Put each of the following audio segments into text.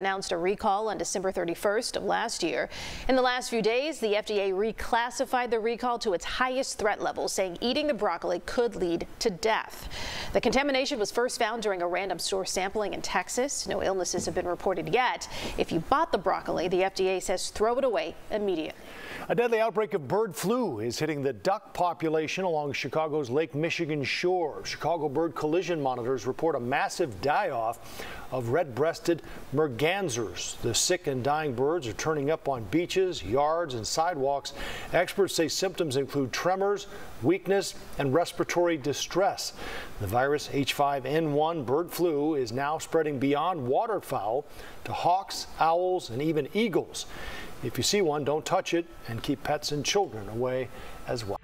Announced a recall on December 31st of last year. In the last few days, the FDA reclassified the recall to its highest threat level, saying eating the broccoli could lead to death. The contamination was first found during a random store sampling in Texas. No illnesses have been reported yet. If you bought the broccoli, the FDA says throw it away immediately. A deadly outbreak of bird flu is hitting the duck population along Chicago's Lake Michigan shore. Chicago bird collision monitors report a massive die-off of red-breasted mergansers. The sick and dying birds are turning up on beaches, yards, and sidewalks. Experts say symptoms include tremors, weakness, and respiratory distress. The virus H5N1 bird flu is now spreading beyond waterfowl to hawks, owls, and even eagles. If you see one, don't touch it, and keep pets and children away as well.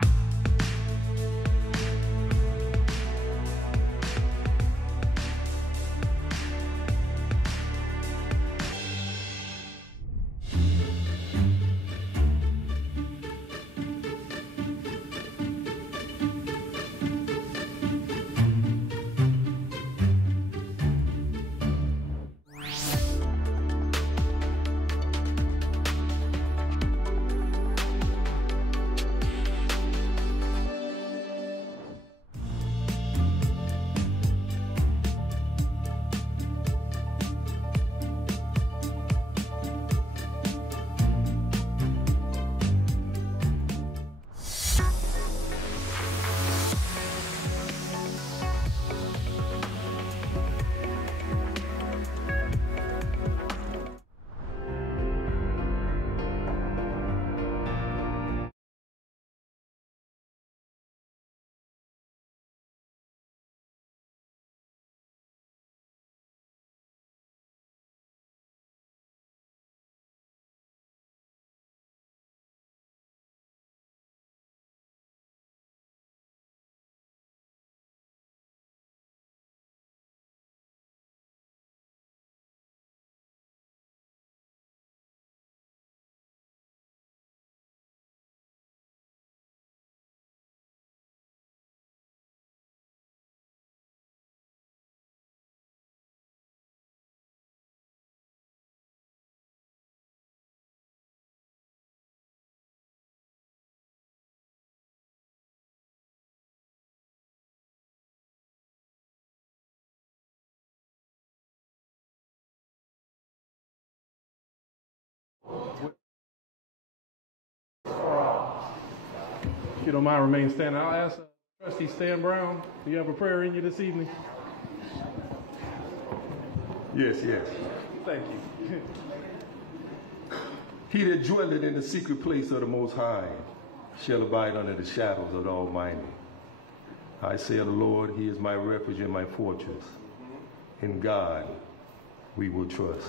If you don't mind, remain standing. I'll ask Trustee Stan Brown, do you have a prayer in you this evening? Yes. Thank you. He that dwelleth in the secret place of the Most High shall abide under the shadows of the Almighty. I say of the Lord, He is my refuge and my fortress. In God we will trust.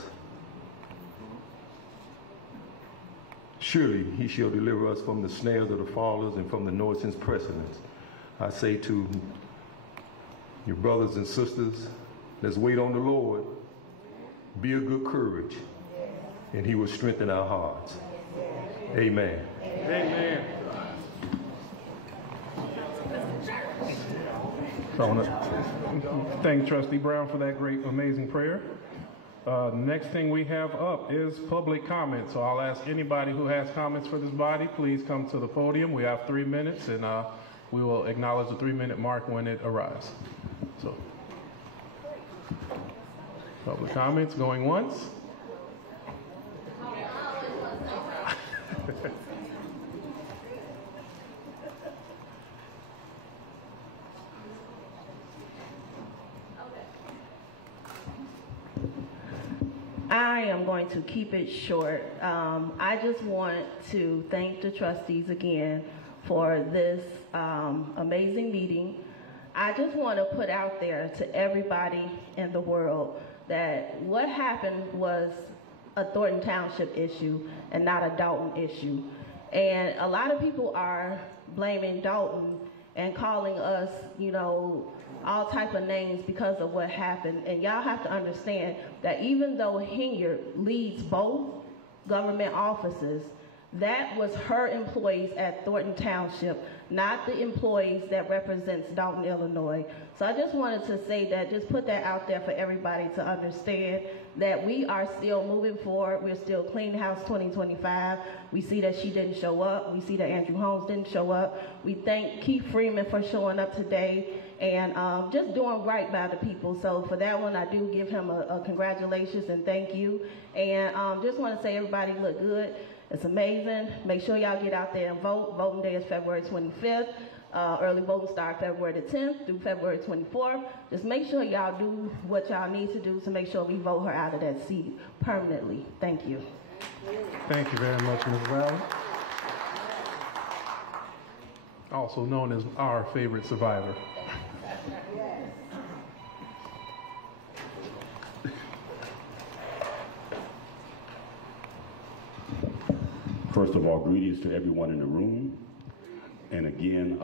Surely He shall deliver us from the snares of the fowlers and from the noisome pestilence. I say to your brothers and sisters, let's wait on the Lord. Be of good courage, and He will strengthen our hearts. Amen. Amen. So I want to thank Trustee Brown for that great, amazing prayer. Next thing we have up is public comment. So I'll ask anybody who has comments for this body, please come to the podium. We have 3 minutes, and we will acknowledge the 3-minute mark when it arrives. So, public comments going once. I am going to keep it short. I just want to thank the trustees again for this amazing meeting. I just want to put out there to everybody in the world that what happened was a Thornton Township issue and not a Dolton issue. And a lot of people are blaming Dolton and calling us, you know, all type of names because of what happened. And y'all have to understand that even though Henyard leads both government offices, that was her employees at Thornton Township, not the employees that represents Dolton, Illinois. So I just wanted to say that, just put that out there for everybody to understand that we are still moving forward. We're still Clean House 2025. We see that she didn't show up. We see that Andrew Holmes didn't show up. We thank Keith Freeman for showing up today and just doing right by the people. So for that one, I do give him a congratulations and thank you. And just want to say everybody look good. It's amazing. Make sure y'all get out there and vote. Voting day is February 25th. Early voting starts February the 10th through February 24th. Just make sure y'all do what y'all need to do to make sure we vote her out of that seat permanently. Thank you. Thank you very much, Ms. Brown. Also known as our favorite survivor. First of all, greetings to everyone in the room. And again,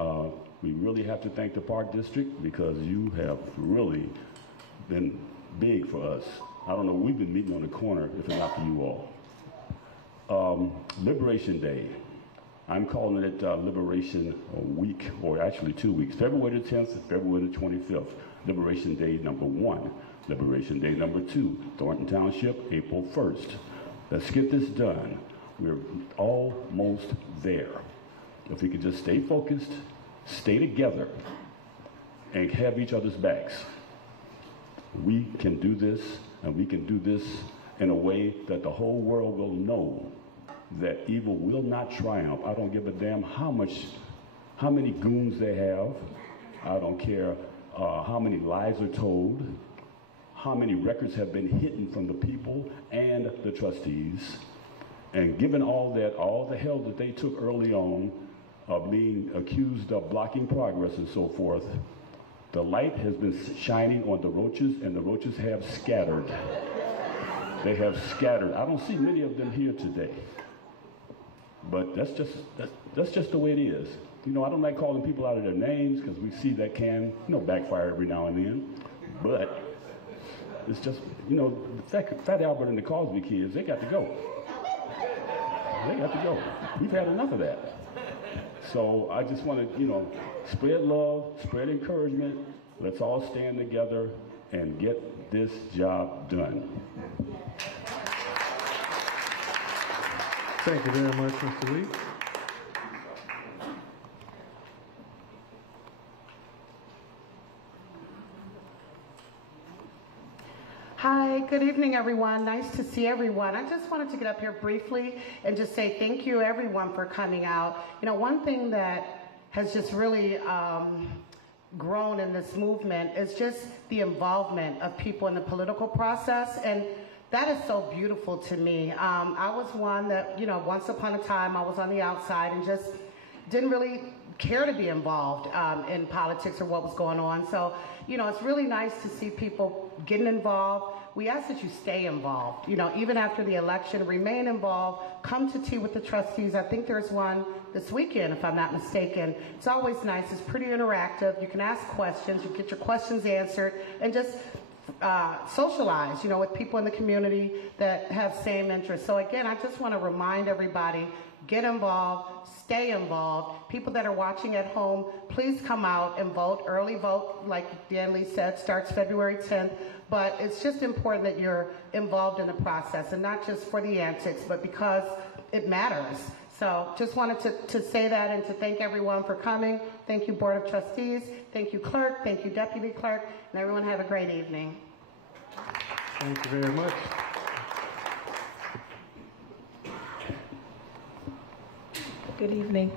we really have to thank the Park District because you have really been big for us. I don't know, we've been meeting on the corner if it's not for you all. Liberation Day. I'm calling it Liberation Week, or actually 2 weeks. February the 10th and February the 25th. Liberation Day number 1. Liberation Day number 2. Thornton Township, April 1st. Let's get this done. We're almost there. If we could just stay focused, stay together, and have each other's backs, we can do this, and we can do this in a way that the whole world will know that evil will not triumph. I don't give a damn how many goons they have. I don't care how many lies are told, how many records have been hidden from the people and the trustees. And given all that, all the hell that they took early on of being accused of blocking progress and so forth, the light has been shining on the roaches, and the roaches have scattered. They have scattered. I don't see many of them here today. But that's just the way it is. You know, I don't like calling people out of their names because we see that can, backfire every now and then. But it's just, the Fat Albert and the Cosby kids, they got to go. They got to go. We've had enough of that. So I just want to, spread love, spread encouragement. Let's all stand together and get this job done. Thank you very much, Mr. Lee. Hi, good evening, everyone. Nice to see everyone. I just wanted to get up here briefly and just say thank you, everyone, for coming out. One thing that has just really grown in this movement is just the involvement of people in the political process, and that is so beautiful to me. I was one that, once upon a time I was on the outside and just didn't really care to be involved in politics or what was going on. So, it's really nice to see people getting involved. We ask that you stay involved. Even after the election, remain involved. Come to tea with the trustees. I think there's one this weekend, if I'm not mistaken. It's always nice. It's pretty interactive. You can ask questions. You get your questions answered, and just socialize, with people in the community that have same interests. So again, I just want to remind everybody, get involved, stay involved. People that are watching at home, please come out and vote. Early vote, like Dan Lee said, starts February 10th. But it's just important that you're involved in the process, and not just for the antics, but because it matters. So just wanted to say that and to thank everyone for coming. Thank you, Board of Trustees. Thank you, Clerk. Thank you, Deputy Clerk. And everyone have a great evening. Thank you very much. Good evening.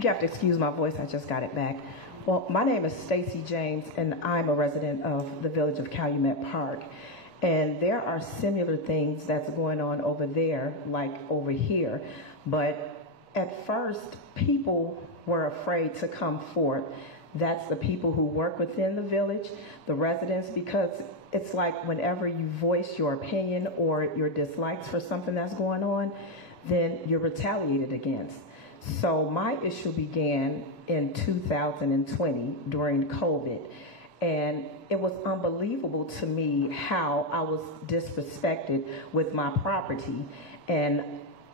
You have to excuse my voice, I just got it back. Well, my name is Stacy James, and I'm a resident of the village of Calumet Park. And there are similar things that's going on over there, like over here. But at first, people were afraid to come forth. That's the people who work within the village, the residents, because it's like whenever you voice your opinion or your dislikes for something that's going on, then you're retaliated against. So my issue began in 2020 during COVID, and it was unbelievable to me how I was disrespected with my property. And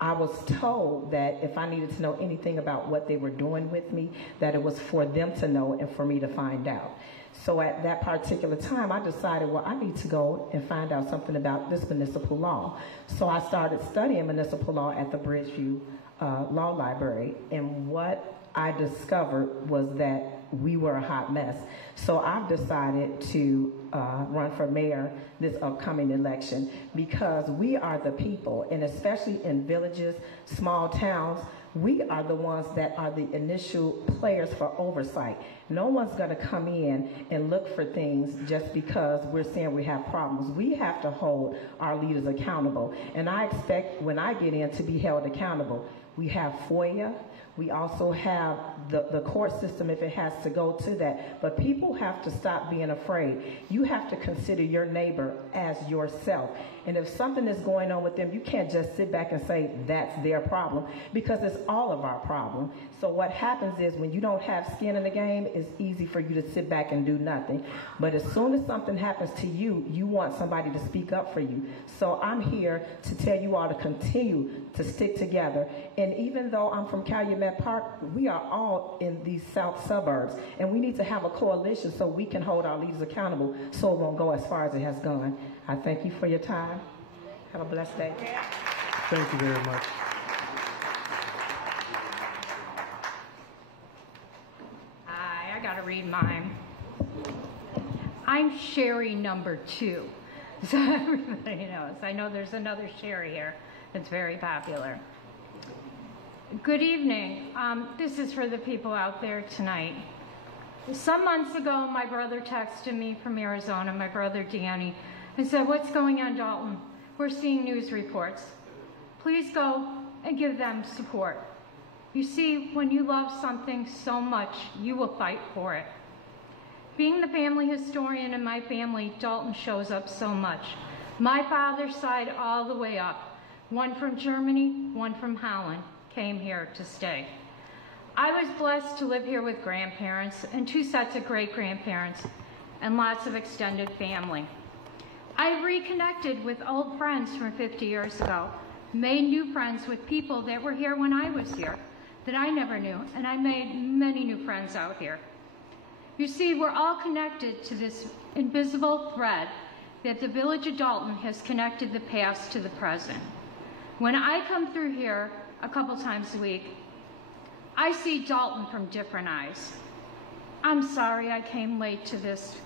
I was told that if I needed to know anything about what they were doing with me, that it was for them to know and for me to find out. So at that particular time, I decided, well, I need to go and find out something about this municipal law. So I started studying municipal law at the Bridgeview Law Library, and what I discovered was that we were a hot mess. So I've decided to run for mayor this upcoming election, because we are the people, and especially in villages, small towns, we are the ones that are the initial players for oversight. No one's going to come in and look for things just because we're saying we have problems. We have to hold our leaders accountable, and I expect when I get in to be held accountable. We have FOIA. We also have the court system if it has to go to that. But people have to stop being afraid. You have to consider your neighbor as yourself. And if something is going on with them, you can't just sit back and say that's their problem, because it's all of our problem. So what happens is when you don't have skin in the game, it's easy for you to sit back and do nothing. But as soon as something happens to you, you want somebody to speak up for you. So I'm here to tell you all to continue to stick together. And even though I'm from Calumet Park, we are all in these south suburbs, and we need to have a coalition so we can hold our leaders accountable so it won't go as far as it has gone. I thank you for your time. Have a blessed day. Thank you very much. Hi, I gotta read mine. I'm Sherry number 2, so everybody knows. I know there's another Sherry here that's very popular. Good evening. This is for the people out there tonight. Some months ago, my brother texted me from Arizona, my brother Danny, and said, "What's going on, Dolton? We're seeing news reports. Please go and give them support." You see, when you love something so much, you will fight for it. Being the family historian in my family, Dolton shows up so much. My father's side all the way up, one from Germany, one from Holland, came here to stay. I was blessed to live here with grandparents and 2 sets of great-grandparents and lots of extended family. I reconnected with old friends from 50 years ago, made new friends with people that were here when I was here that I never knew, and I made many new friends out here. You see, we're all connected to this invisible thread that the village of Dolton has connected the past to the present. When I come through here a couple times a week, I see Dolton from different eyes. I'm sorry I came late to this.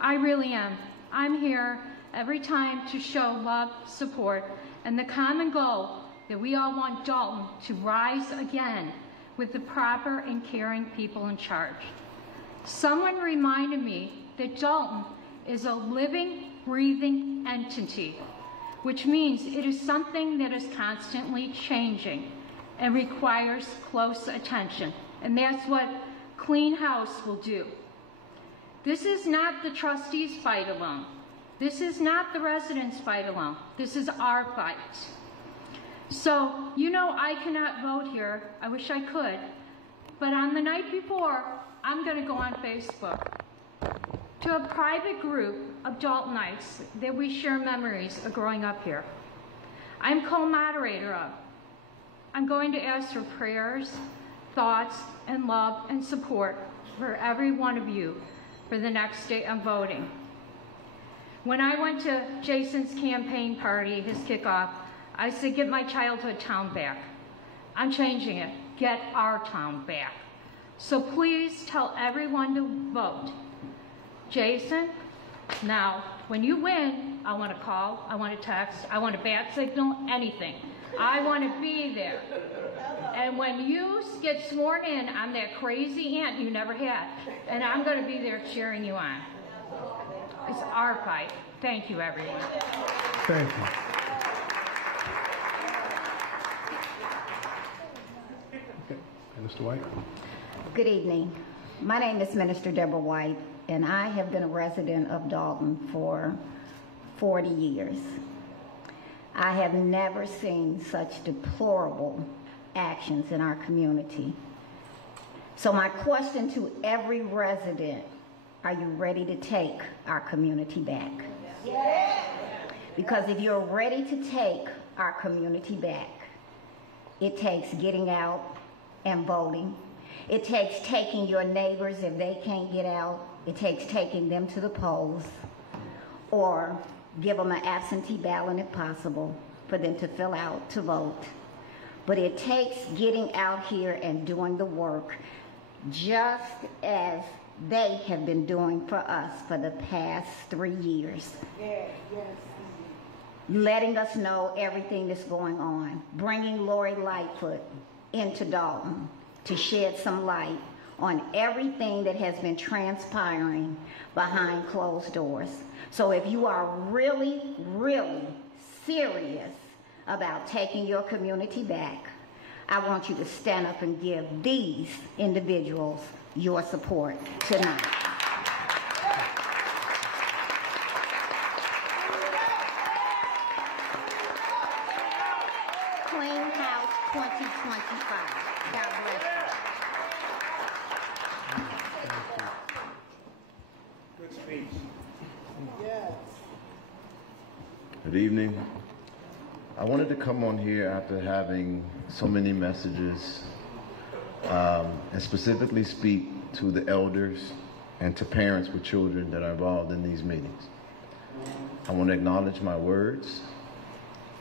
I really am. I'm here every time to show love, support, and the common goal that we all want Dolton to rise again with the proper and caring people in charge. Someone reminded me that Dolton is a living, breathing entity, which means it is something that is constantly changing and requires close attention. And that's what Clean House will do. This is not the trustees' fight alone. This is not the residents' fight alone. This is our fight. So, you know, I cannot vote here. I wish I could. But on the night before, I'm going to go on Facebook to a private group of Doltonites that we share memories of growing up here. I'm co-moderator of. I'm going to ask for prayers, thoughts, and love and support for every one of you for the next day of voting. When I went to Jason's campaign party, his kickoff, I said, "Get my childhood town back." I'm changing it. Get our town back. So please tell everyone to vote. Jason, now, when you win, I want to call, I want to text, I want a bat signal, anything. I want to be there. And when you get sworn in, I'm that crazy aunt you never had, and I'm going to be there cheering you on. It's our fight. Thank you, everyone. Thank you. Okay. Mr. White. Good evening. My name is Minister Deborah White, and I have been a resident of Dolton for 40 years. I have never seen such deplorable actions in our community. So my question to every resident, are you ready to take our community back? Yes. Because if you're ready to take our community back, It takes getting out and voting. It takes taking your neighbors if they can't get out. It takes taking them to the polls, or give them an absentee ballot if possible for them to fill out to vote. But it takes getting out here and doing the work just as they have been doing for us for the past 3 years. Letting us know everything that's going on, bringing Lori Lightfoot into Dolton to shed some light on everything that has been transpiring behind closed doors. So if you are really, really serious about taking your community back, I want you to stand up and give these individuals your support tonight. Clean House 2025. God bless you. Good speech. Good evening. I wanted to come on here after having so many messages and specifically speak to the elders and to parents with children that are involved in these meetings. I want to acknowledge my words,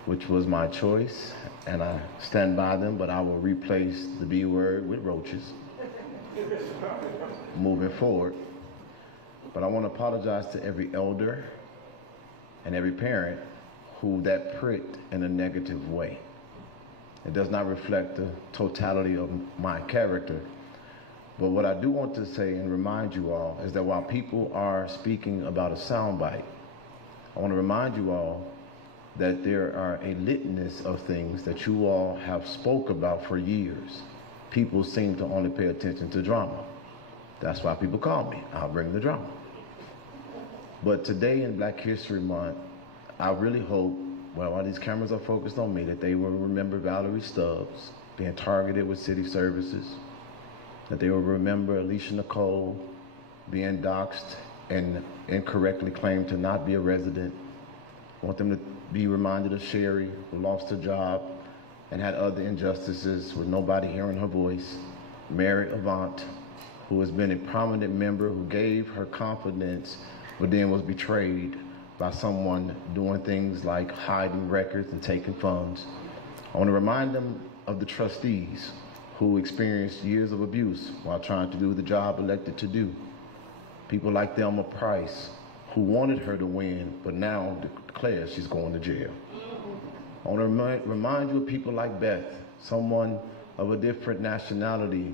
which was my choice, and I stand by them, but I will replace the B word with roaches moving forward. But I want to apologize to every elder and every parent who that pricked in a negative way. It does not reflect the totality of my character. But what I do want to say and remind you all is that while people are speaking about a soundbite, I want to remind you all that there are a litany of things that you all have spoke about for years. People seem to only pay attention to drama. That's why people call me. I'll bring the drama. But today in Black History Month, I really hope, well, while these cameras are focused on me, that they will remember Valerie Stubbs being targeted with city services, that they will remember Alicia Nicole being doxxed and incorrectly claimed to not be a resident. I want them to be reminded of Sherry, who lost her job and had other injustices with nobody hearing her voice. Mary Avant, who has been a prominent member who gave her confidence but then was betrayed by someone doing things like hiding records and taking funds. I want to remind them of the trustees who experienced years of abuse while trying to do the job elected to do. People like Thelma Price, who wanted her to win, but now declares she's going to jail. I want to remind you of people like Beth, someone of a different nationality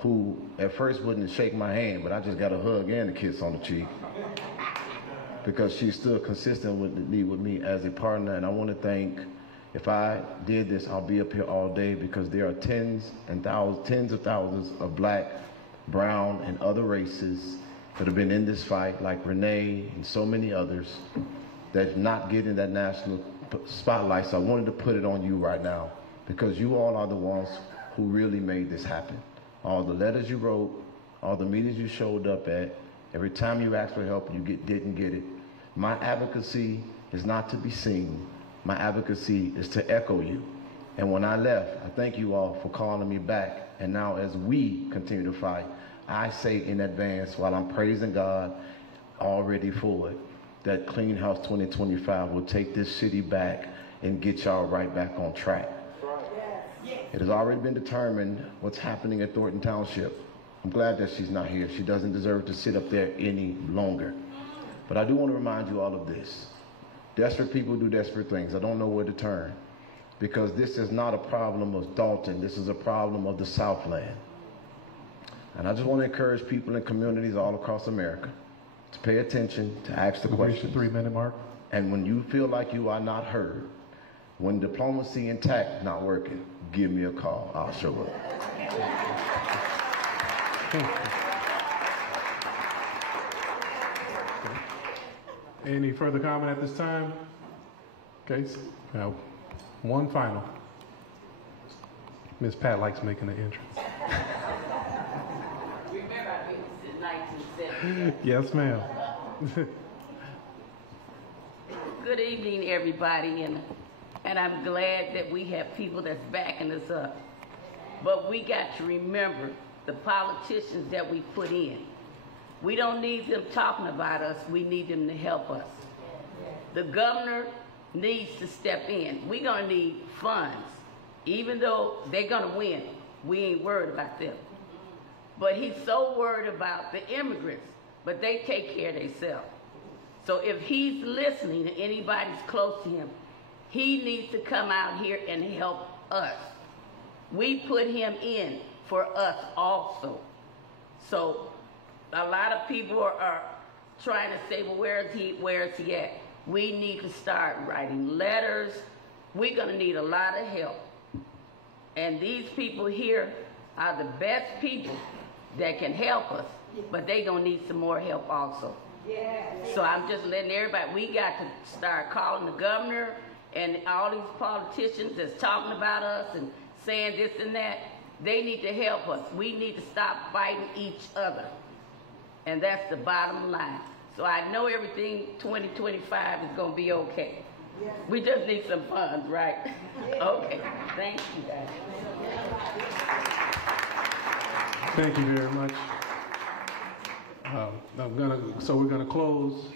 who at first wouldn't shake my hand, but I just got a hug and a kiss on the cheek, because she's still consistent with me as a partner. And I want to thank, if I did this, I'll be up here all day, because there are tens of thousands of Black, brown, and other races that have been in this fight, like Renee and so many others, that not getting that national spotlight. So I wanted to put it on you right now, because you all are the ones who really made this happen. All the letters you wrote, all the meetings you showed up at, every time you asked for help, you didn't get it. My advocacy is not to be seen. My advocacy is to echo you. And when I left, I thank you all for calling me back. And now as we continue to fight, I say in advance, while I'm praising God already for it, that Clean House 2025 will take this city back and get y'all right back on track. It has already been determined what's happening at Thornton Township. I'm glad that she's not here. She doesn't deserve to sit up there any longer. But I do want to remind you all of this. Desperate people do desperate things. I don't know where to turn, because this is not a problem of Dolton. This is a problem of the Southland. And I just want to encourage people in communities all across America to pay attention, to ask the questions. The 3-minute mark. And when you feel like you are not heard, when diplomacy and tact not working, give me a call. I'll show up. Any further comment at this time? Okay, now one final. Miss Pat likes making the entrance. Yes, ma'am. Good evening, everybody, and and I'm glad that we have people that's backing us up. But we got to remember the politicians that we put in. We don't need them talking about us, we need them to help us. The governor needs to step in. We're gonna need funds. Even though they're gonna win, we ain't worried about them. But he's so worried about the immigrants, but they take care of themselves. So if he's listening to anybody's close to him, he needs to come out here and help us. We put him in for us also. So a lot of people are trying to say, well, where is he at? We need to start writing letters. We're gonna need a lot of help. And these people here are the best people that can help us, but they gonna need some more help also. So I'm just letting everybody, we got to start calling the governor and all these politicians that's talking about us and saying this and that. They need to help us. We need to stop fighting each other. And that's the bottom line. So I know everything 2025 is gonna be okay. We just need some funds, right? Okay, thank you guys. Thank you very much. So we're gonna close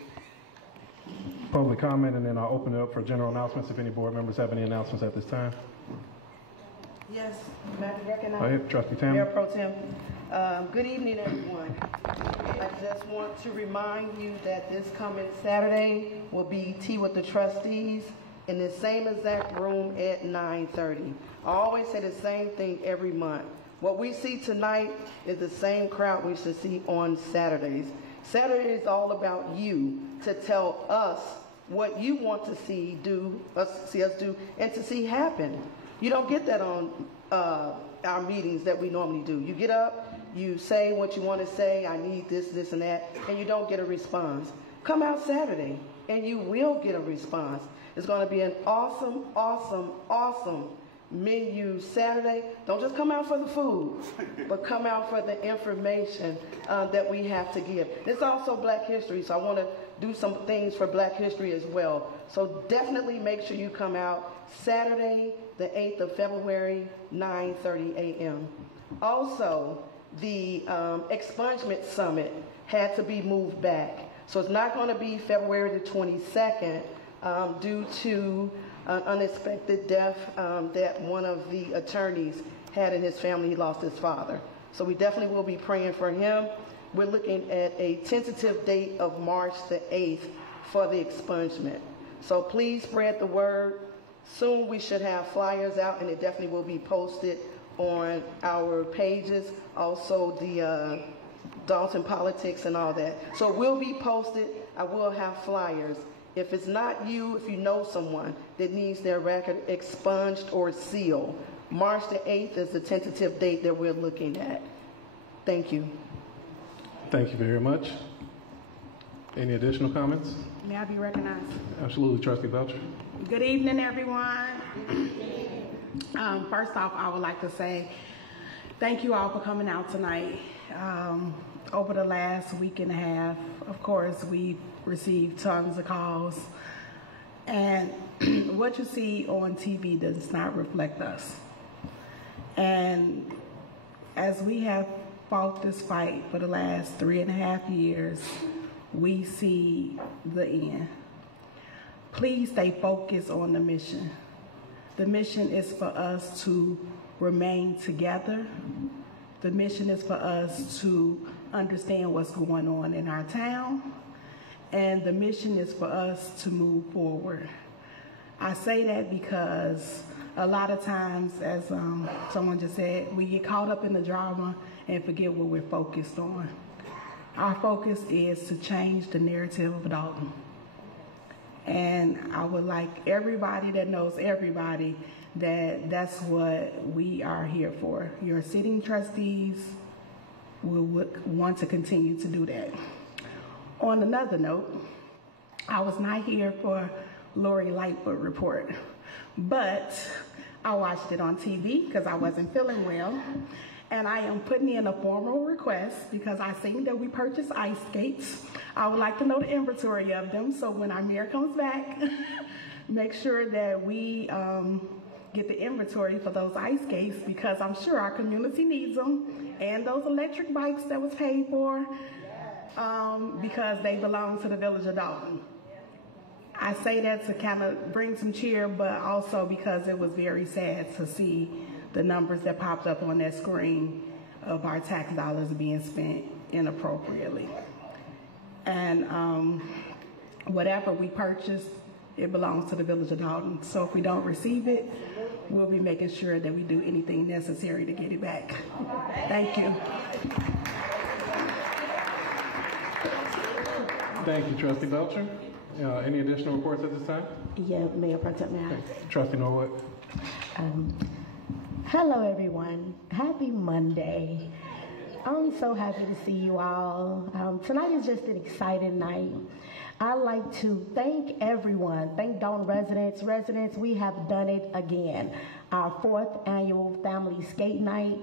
public comment, and then I'll open it up for general announcements if any board members have any announcements at this time. Yes, may I be recognized? Go ahead, Trustee Tam. Mayor Pro Tem. Good evening, everyone. I just want to remind you that this coming Saturday will be Tea with the Trustees in the same exact room at 9:30. I always say the same thing every month. What we see tonight is the same crowd we should see on Saturdays. Saturday is all about you to tell us what you want to see us do, and to see happen. You don't get that on our meetings that we normally do. You get up, you say what you want to say, I need this, this, and that, and you don't get a response. Come out Saturday, and you will get a response. It's going to be an awesome, awesome, awesome menu Saturday. Don't just come out for the food, but come out for the information that we have to give. It's also Black History, so I want to do some things for Black History as well. So definitely make sure you come out Saturday, the 8th of February, 9:30 a.m. Also, the Expungement Summit had to be moved back. So it's not going to be February the 22nd due to an unexpected death that one of the attorneys had in his family. He lost his father. So we definitely will be praying for him. We're looking at a tentative date of March the 8th for the expungement. So please spread the word. Soon we should have flyers out, and it definitely will be posted on our pages, also the Dolton politics and all that. So it will be posted. I will have flyers. If it's not you, if you know someone that needs their record expunged or sealed, March the 8th is the tentative date that we're looking at. Thank you. Thank you very much. Any additional comments? May I be recognized? Absolutely, Trustee Belcher. Good evening, everyone. First off, I would like to say thank you all for coming out tonight. Over the last week and a half, of course, we received tons of calls, and what you see on TV does not reflect us. And as we have fought this fight for the last 3.5 years, we see the end. Please stay focused on the mission. The mission is for us to remain together. The mission is for us to understand what's going on in our town. And the mission is for us to move forward. I say that because a lot of times, as someone just said, we get caught up in the drama and forget what we're focused on. Our focus is to change the narrative of Dolton. And I would like everybody that knows everybody that that's what we are here for. Your sitting trustees will want to continue to do that. On another note, I was not here for Lori Lightfoot report, but I watched it on TV because I wasn't feeling well. And I am putting in a formal request because I seen that we purchased ice skates. I would like to know the inventory of them, so when our mayor comes back, make sure that we get the inventory for those ice skates, because I'm sure our community needs them, and those electric bikes that was paid for, because they belong to the village of Dolton. I say that to kind of bring some cheer, but also because it was very sad to see the numbers that popped up on that screen of our tax dollars being spent inappropriately. And whatever we purchase, it belongs to the village of Dolton. So if we don't receive it, we'll be making sure that we do anything necessary to get it back. Thank you. Thank you, Trustee Belcher. Any additional reports at this time? Yeah, Mayor Pro Tem. Trustee Norwood. Hello, everyone. Happy Monday. I'm so happy to see you all. Tonight is just an exciting night. I'd like to thank everyone. Thank Dolton residents. We have done it again. Our 4th annual family skate night.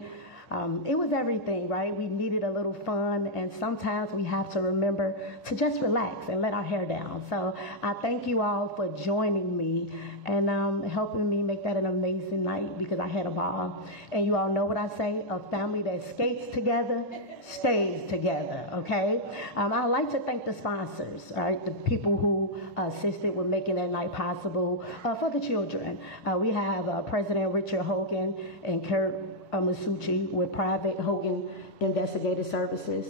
It was everything, right? We needed a little fun, and sometimes we have to remember to just relax and let our hair down. So I thank you all for joining me and helping me make that an amazing night, because I had a ball. And you all know what I say, a family that skates together stays together, okay? I'd like to thank the sponsors, all right? The people who assisted with making that night possible for the children. We have President Richard Hogan and Kurt Masucci with Private Hogan Investigative Services.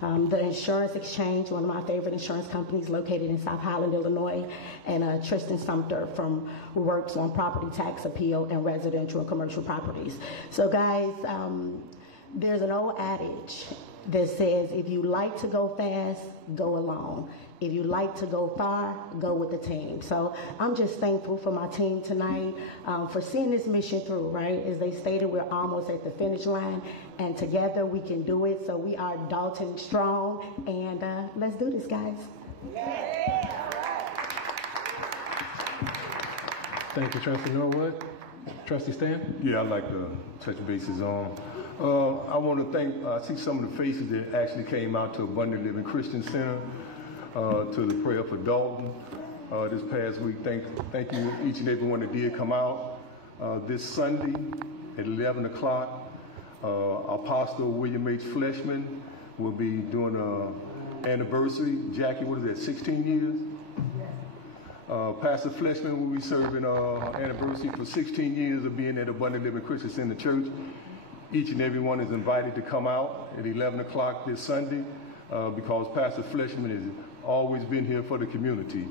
The Insurance Exchange, one of my favorite insurance companies located in South Highland, Illinois, and Tristan Sumter who works on property tax appeal and residential and commercial properties. So guys, there's an old adage that says, if you like to go fast, go alone. If you like to go far, go with the team. So I'm just thankful for my team tonight, for seeing this mission through, right? As they stated, we're almost at the finish line, and together we can do it. So we are Dolton strong, and let's do this, guys. Thank you, Trustee Norwood. Trustee Stan? Yeah, I'd like to touch bases on. I want to thank, I see some of the faces that actually came out to Abundant Living Christian Center, to the prayer for Dolton this past week. Thank you, each and every one that did come out. This Sunday at 11 o'clock, Apostle William H. Fleshman will be doing an anniversary. Jackie, what is that, 16 years? Pastor Fleshman will be serving anniversary for 16 years of being at Abundant Living Christian Center Church. Each and every one is invited to come out at 11 o'clock this Sunday because Pastor Fleshman has always been here for the community.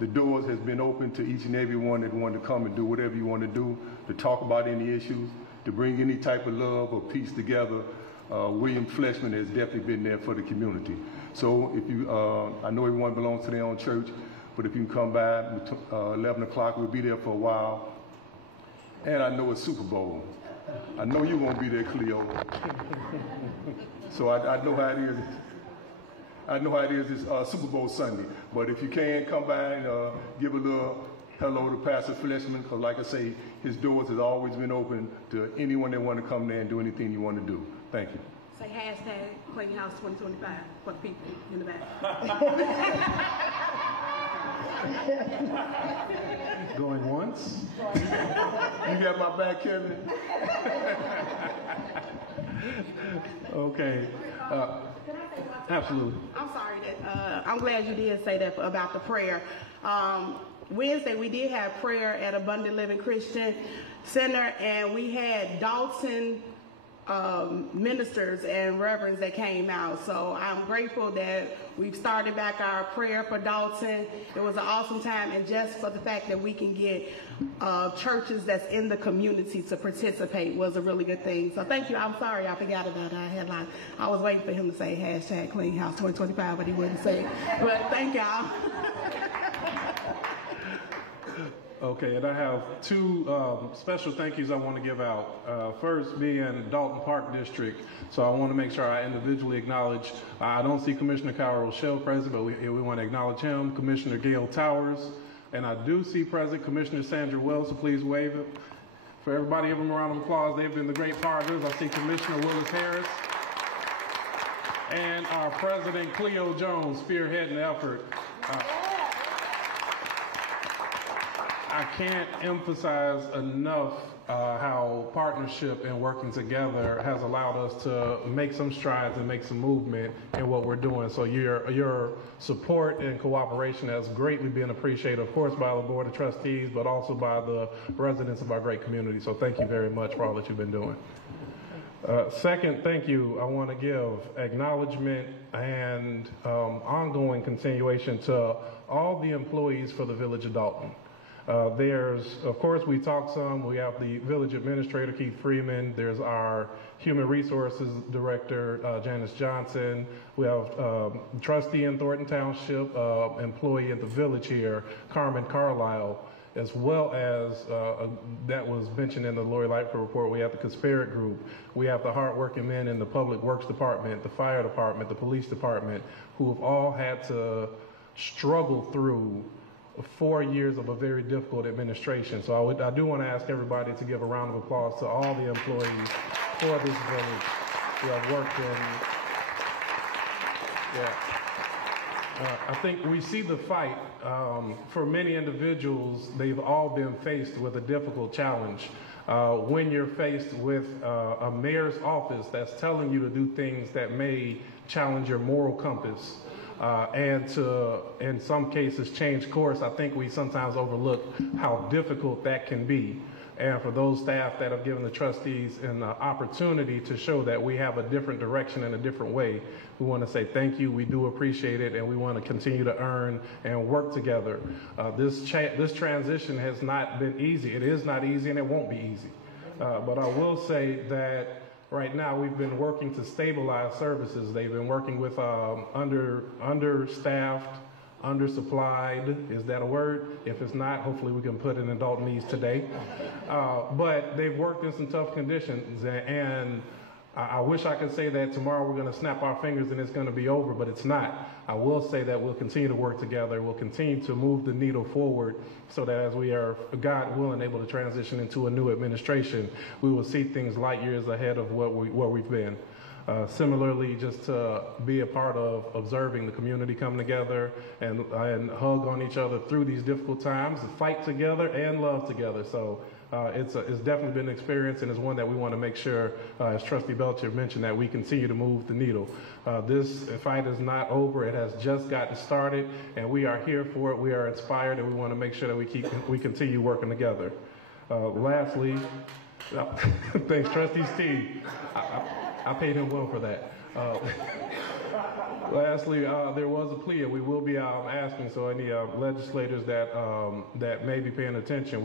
The doors has been open to each and every one that wanted to come and do whatever you want to do, to talk about any issues, to bring any type of love or peace together. William Fleshman has definitely been there for the community. So if you, I know everyone belongs to their own church, but if you can come by 11 o'clock, we'll be there for a while. And I know it's Super Bowl. I know you won't be there, Cleo. So I know how it is. I know how it is this Super Bowl Sunday. But if you can, come by and give a little hello to Pastor Fleshman, because like I say, his doors has always been open to anyone that want to come there and do anything you want to do. Thank you. Say hashtag Clean House 2025 for the people in the back. Going once? You got my back, Kevin? Okay. Absolutely. I'm sorry that, I'm glad you did say that about the prayer. Wednesday we did have prayer at Abundant Living Christian Center, and we had Dolton ministers and reverends that came out. So I'm grateful that we've started back our prayer for Dolton. It was an awesome time, and just for the fact that we can get churches that's in the community to participate was a really good thing. So thank you. I'm sorry I forgot about that. I was waiting for him to say hashtag Clean House 2025, but he wouldn't say it. But thank y'all. Okay, and I have two special thank yous I want to give out. First being Dolton Park District. So I want to make sure I individually acknowledge, I don't see Commissioner Kyle Rochelle present, but we want to acknowledge him, Commissioner Gail Towers, and I do see present Commissioner Sandra Wells, so please wave it. For everybody, give them a round of applause. They've been the great partners. I see Commissioner Willis Harris, and our President Cleo Jones spearheading the effort. can't emphasize enough how partnership and working together has allowed us to make some strides and make some movement in what we're doing. So your support and cooperation has greatly been appreciated, of course, by the Board of Trustees, but also by the residents of our great community. So thank you very much for all that you've been doing. Second, thank you. I want to give acknowledgement and ongoing continuation to all the employees for the Village of Dolton. There's, of course, we talked some. We have the village administrator, Keith Freeman. There's our human resources director, Janice Johnson. We have trustee in Thornton Township, employee at the village here, Carmen Carlisle, as well as, that was mentioned in the Lori Lightfoot report, we have the Conspirate Group. We have the hardworking men in the Public Works Department, the Fire Department, the Police Department, who have all had to struggle through 4 years of a very difficult administration. So I do want to ask everybody to give a round of applause to all the employees for this village who have worked in, I think we see the fight. For many individuals, they've all been faced with a difficult challenge. When you're faced with a mayor's office that's telling you to do things that may challenge your moral compass, and to, in some cases, change course, I think we sometimes overlook how difficult that can be. And for those staff that have given the trustees an opportunity to show that we have a different direction and a different way, we want to say thank you. We do appreciate it, and we want to continue to earn and work together. This transition has not been easy. It is not easy, and it won't be easy. But I will say that right now we've been working to stabilize services. They've been working with understaffed, undersupplied, is that a word? If it's not, hopefully we can put it in Daltonese today. But they've worked in some tough conditions, and I wish I could say that tomorrow we're going to snap our fingers and it's going to be over, but it's not. I will say that we'll continue to work together. We'll continue to move the needle forward so that as we are, God willing, able to transition into a new administration, we will see things light years ahead of where we've been. Similarly, just to be a part of observing the community come together and hug on each other through these difficult times, fight together and love together. So it's definitely been an experience, and it's one that we want to make sure, as Trustee Belcher mentioned, that we continue to move the needle. This fight is not over. It has just gotten started, and we are here for it. We are inspired, and we want to make sure that we continue working together. Lastly, thanks, Trustee Steve. I paid him well for that. Lastly, there was a plea, and we will be asking, so any legislators that may be paying attention,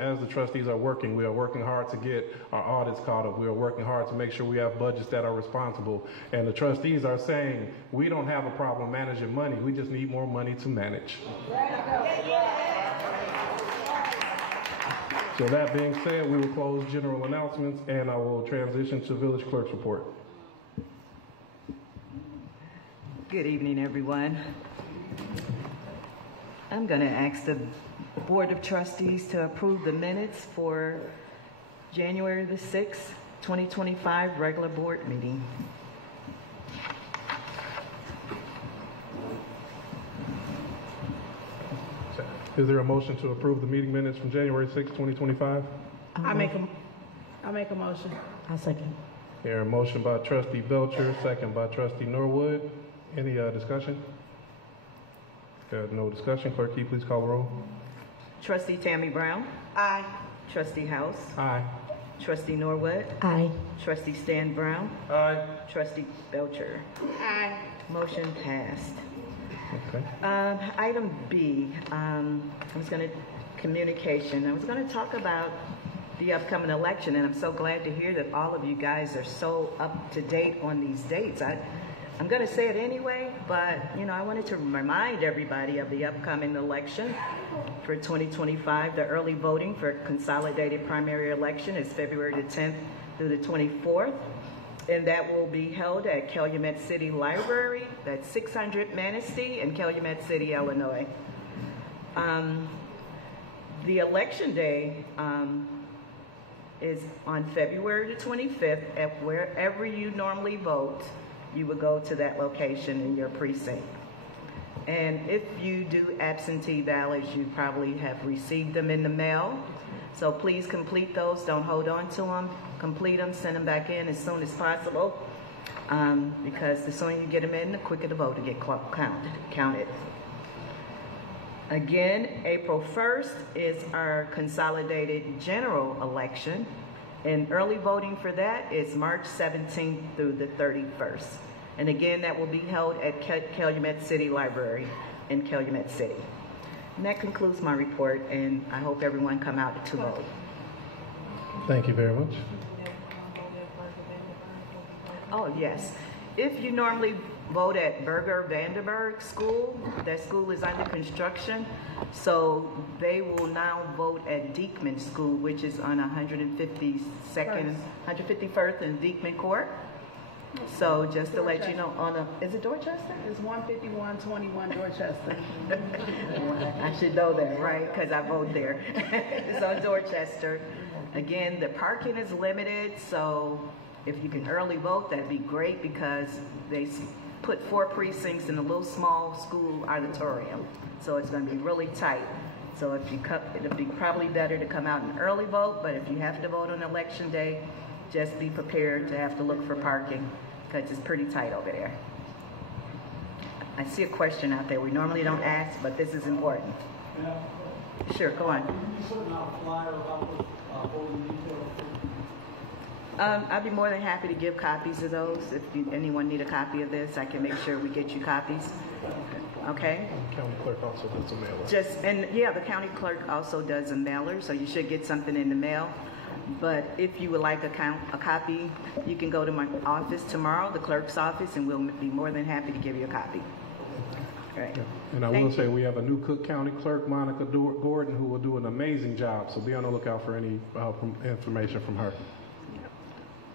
as the trustees are working, we are working hard to get our audits caught up. We are working hard to make sure we have budgets that are responsible. And the trustees are saying, we don't have a problem managing money, we just need more money to manage. So that being said, we will close general announcements, and I will transition to village clerk's report. Good evening, everyone. I'm going to ask the Board of Trustees to approve the minutes for January the 6th, 2025 regular board meeting. Is there a motion to approve the meeting minutes from January 6, 2025? I make a motion. I second. Here, a motion by Trustee Belcher, second by Trustee Norwood. Any discussion? Got no discussion. Clerk, can you please call the roll? Trustee Tammy Brown. Aye. Trustee House. Aye. Trustee Norwood. Aye. Trustee Stan Brown. Aye. Trustee Belcher. Aye. Motion passed. Okay. Item B, I was going to talk about the upcoming election, and I'm so glad to hear that all of you guys are so up to date on these dates. I'm going to say it anyway, but I wanted to remind everybody of the upcoming election for 2025. The early voting for consolidated primary election is February the 10th through the 24th. And that will be held at Calumet City Library, that's 600 Manistee in Calumet City, Illinois. The election day is on February the 25th. At wherever you normally vote, you would go to that location in your precinct. And if you do absentee ballots, you probably have received them in the mail. So please complete those. Don't hold on to them. Complete them, send them back in as soon as possible. Because the sooner you get them in, the quicker the vote will get counted. Again, April 1st is our consolidated general election. And early voting for that is March 17th through the 31st. And again, that will be held at Calumet City Library in Calumet City. And that concludes my report, and I hope everyone come out to vote. Thank you very much. Oh, yes. If you normally vote at Berger Vandenberg School, that school is under construction, so they will now vote at Diekman School, which is on 151st and Diekman Court. So just to let you know, is it Dorchester? It's 15121 Dorchester. I should know that, right? Because I vote there. It's on Dorchester. Again, the parking is limited, so if you can early vote, that'd be great, because they put 4 precincts in a little small school auditorium. So it's going to be really tight. So if you it'll be probably better to come out and early vote, but if you have to vote on election day, just be prepared to have to look for parking, because it's pretty tight over there. I see a question out there. We normally don't ask, but this is important. Yeah. Sure, go on. Will you be putting out a flyer about the voting details? I'd be more than happy to give copies of those. If anyone need a copy of this, I can make sure we get you copies. Okay? The county clerk also does a mailer. The county clerk also does a mailer, so you should get something in the mail. But if you would like a copy, you can go to my office tomorrow, the clerk's office, and we'll be more than happy to give you a copy. All right. Yeah. And I will say we have a new Cook County clerk, Monica Gordon, who will do an amazing job. So be on the lookout for any information from her.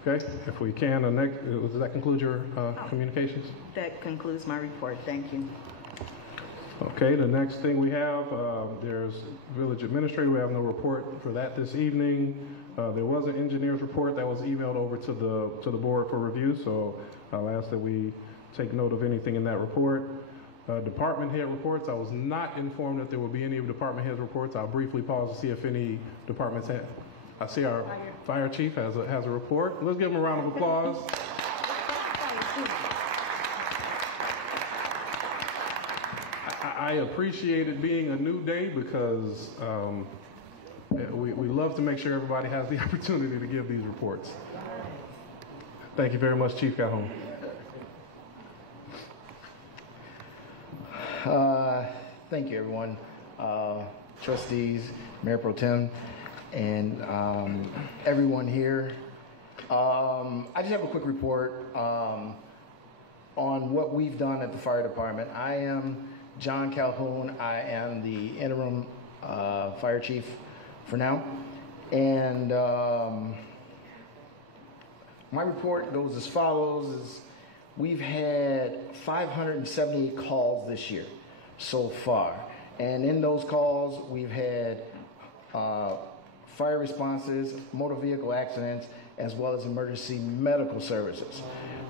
Okay, if we can, does that conclude your communications? That concludes my report. Thank you. Okay, the next thing we have, there's village administrator. We have no report for that this evening. There was an engineer's report that was emailed over to the board for review, so I'll ask that we take note of anything in that report. Department head reports. I was not informed that there will be any department head reports. I'll briefly pause to see if any departments have. I see our fire chief has a report. Let's give him a round of applause. I appreciate it being a new day, because we love to make sure everybody has the opportunity to give these reports. Thank you very much, Chief Calhoun. Thank you, everyone. Trustees, Mayor Pro Tem, and everyone here. I just have a quick report on what we've done at the fire department. I am John Calhoun. I am the interim fire chief for now. And my report goes as follows. We've had 578 calls this year so far. And in those calls, we've had fire responses, motor vehicle accidents, as well as emergency medical services.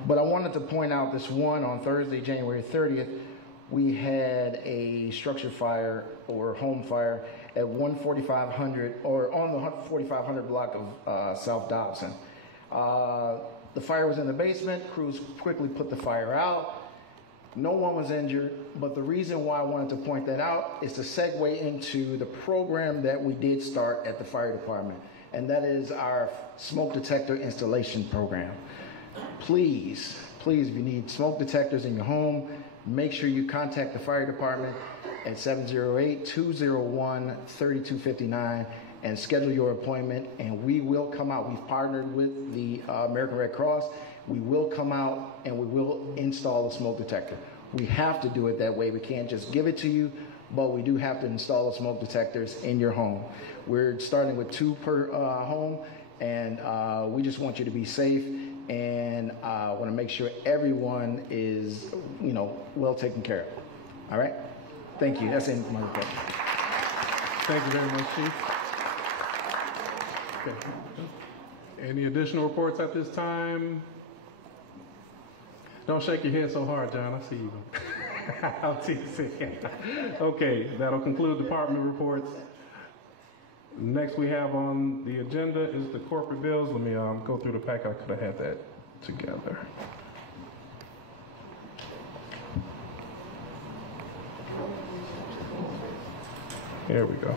But I wanted to point out this one on Thursday, January 30th, we had a structure fire or home fire at 14500 or on the 4500 block of South Dolton. The fire was in the basement. Crews quickly put the fire out. No one was injured, but the reason why I wanted to point that out is to segue into the program that we did start at the fire department, and that is our smoke detector installation program. Please, if you need smoke detectors in your home, make sure you contact the fire department at 708-201-3259 and schedule your appointment, and we will come out. We've partnered with the American Red Cross. We will come out and we will install a smoke detector. We have to do it that way. We can't just give it to you, but we do have to install the smoke detectors in your home. We're starting with 2 per home, and we just want you to be safe, and want to make sure everyone is, well taken care of. All right? Thank you. That's the end of my report. Thank you very much, Chief. Okay. Any additional reports at this time? Don't shake your head so hard, John. I see you. I'll tease. Okay, that'll conclude department reports. Next we have on the agenda is the corporate bills. Let me go through the pack. I could have had that together. Here we go.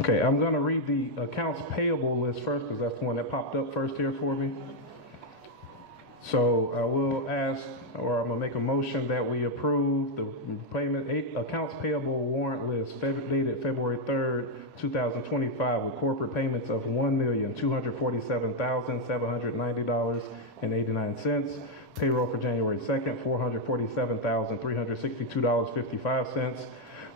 Okay, I'm going to read the accounts payable list first because that's the one that popped up first here for me. So I will ask, or I'm going to make a motion that we approve the payment accounts payable warrant list dated February 3rd, 2025 with corporate payments of $1,247,790.89. Payroll for January 2nd, $447,362.55.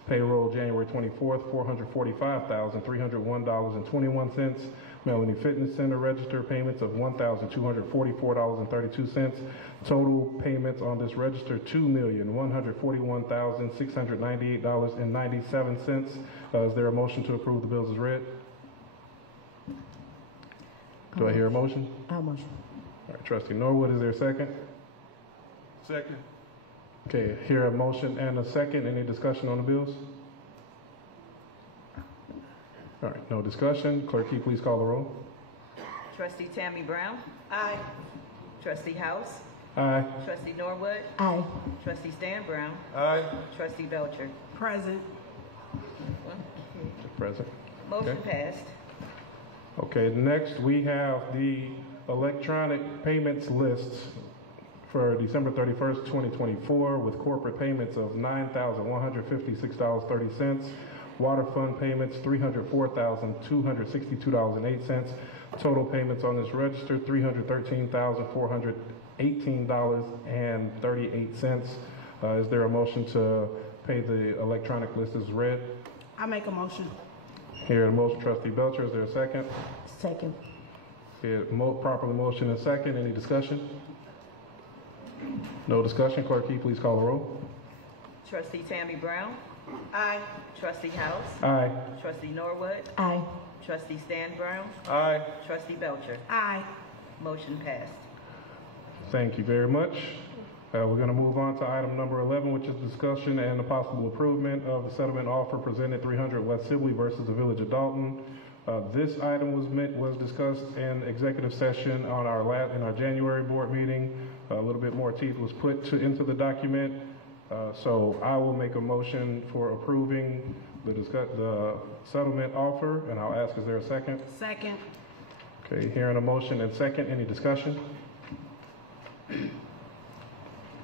Payroll January 24th, $445,301.21. Melanie Fitness Center register payments of $1,244.32. Total payments on this register, $2,141,698.97. Is there a motion to approve the bills as read? Do I hear a motion? I'll motion. All right, Trustee Norwood, is there a second? Second. Okay, hear a motion and a second. Any discussion on the bills? All right, no discussion. Clerk, can you please call the roll? Trustee Tammy Brown? Aye. Trustee House? Aye. Trustee Norwood? Aye. Trustee Stan Brown? Aye. Trustee Belcher? Present. Present. Motion Okay. passed. Okay, next we have the electronic payments list for December 31st, 2024 with corporate payments of $9,156.30. Water fund payments, $304,262.08. Total payments on this register, $313,418.38. Is there a motion to pay the electronic list as read? I make a motion. Here, the motion, Trustee Belcher. Is there a second? Second. Here, properly motion and second. Any discussion? No discussion. Clerk, can you please call the roll? Trustee Tammy Brown? Aye. Trustee House? Aye. Trustee Norwood? Aye. Trustee Stan Brown? Aye. Trustee Belcher? Aye. Motion passed. Thank you very much. We're going to move on to item number 11, which is discussion and the possible approval of the settlement offer presented 300 West Sibley versus the Village of Dolton. This item was discussed in executive session on in our January board meeting. A little bit more teeth was put into the document. So I will make a motion for approving the settlement offer, and I'll ask, is there a second? Second. Okay, hearing a motion and second, any discussion?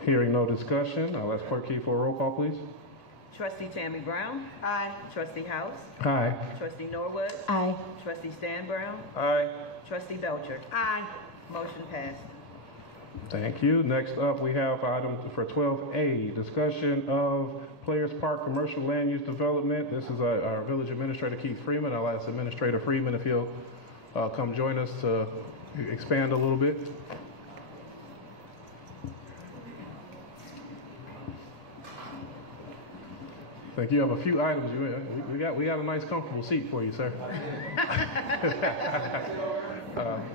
Hearing no discussion, I'll ask Clerk Key for a roll call, please. Trustee Tammy Brown? Aye. Trustee House? Aye. Trustee Norwood? Aye. Trustee Stan Brown? Aye. Trustee Belcher? Aye. Motion passed. Thank you. Next up, we have item for 12A, discussion of Players Park Commercial Land Use Development. This is our Village Administrator, Keith Freeman. I'll ask Administrator Freeman if he'll come join us to expand a little bit. I think you have a few items. We got a nice, comfortable seat for you, sir.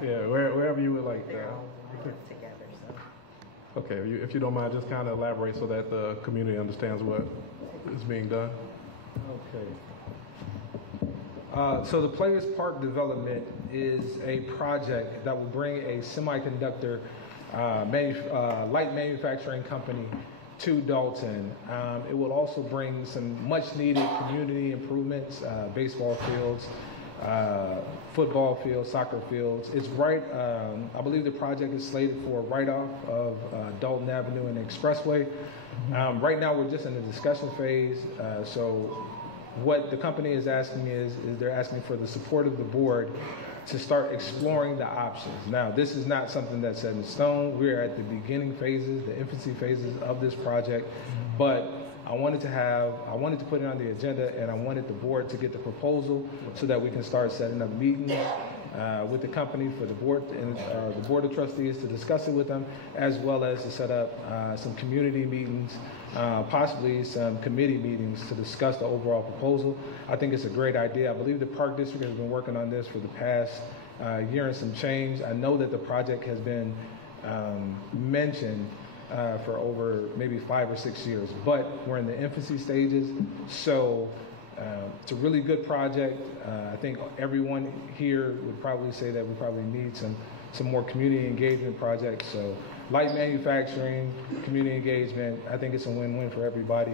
Yeah, wherever you would like. Okay, if you don't mind, just kind of elaborate so that the community understands what is being done. Okay. So the Players Park development is a project that will bring a semiconductor light manufacturing company to Dolton. It will also bring some much needed community improvements, baseball fields, football fields, soccer fields. It's right, I believe the project is slated for right off of Dolton Avenue and the Expressway. Right now we're just in the discussion phase. So what the company is asking is they're asking for the support of the board to start exploring the options. Now, this is not something that's set in stone. We're at the beginning phases, the infancy phases of this project, but I wanted to put it on the agenda, and I wanted the board to get the proposal so that we can start setting up meetings with the company for the board and the board of trustees to discuss it with them, as well as to set up some community meetings, possibly some committee meetings to discuss the overall proposal. I think it's a great idea. I believe the Park District has been working on this for the past year and some change. I know that the project has been mentioned for over maybe 5 or 6 years, but we're in the infancy stages. So it's a really good project. I think everyone here would probably say that we probably need some more community engagement projects. So light manufacturing, community engagement, I think it's a win-win for everybody.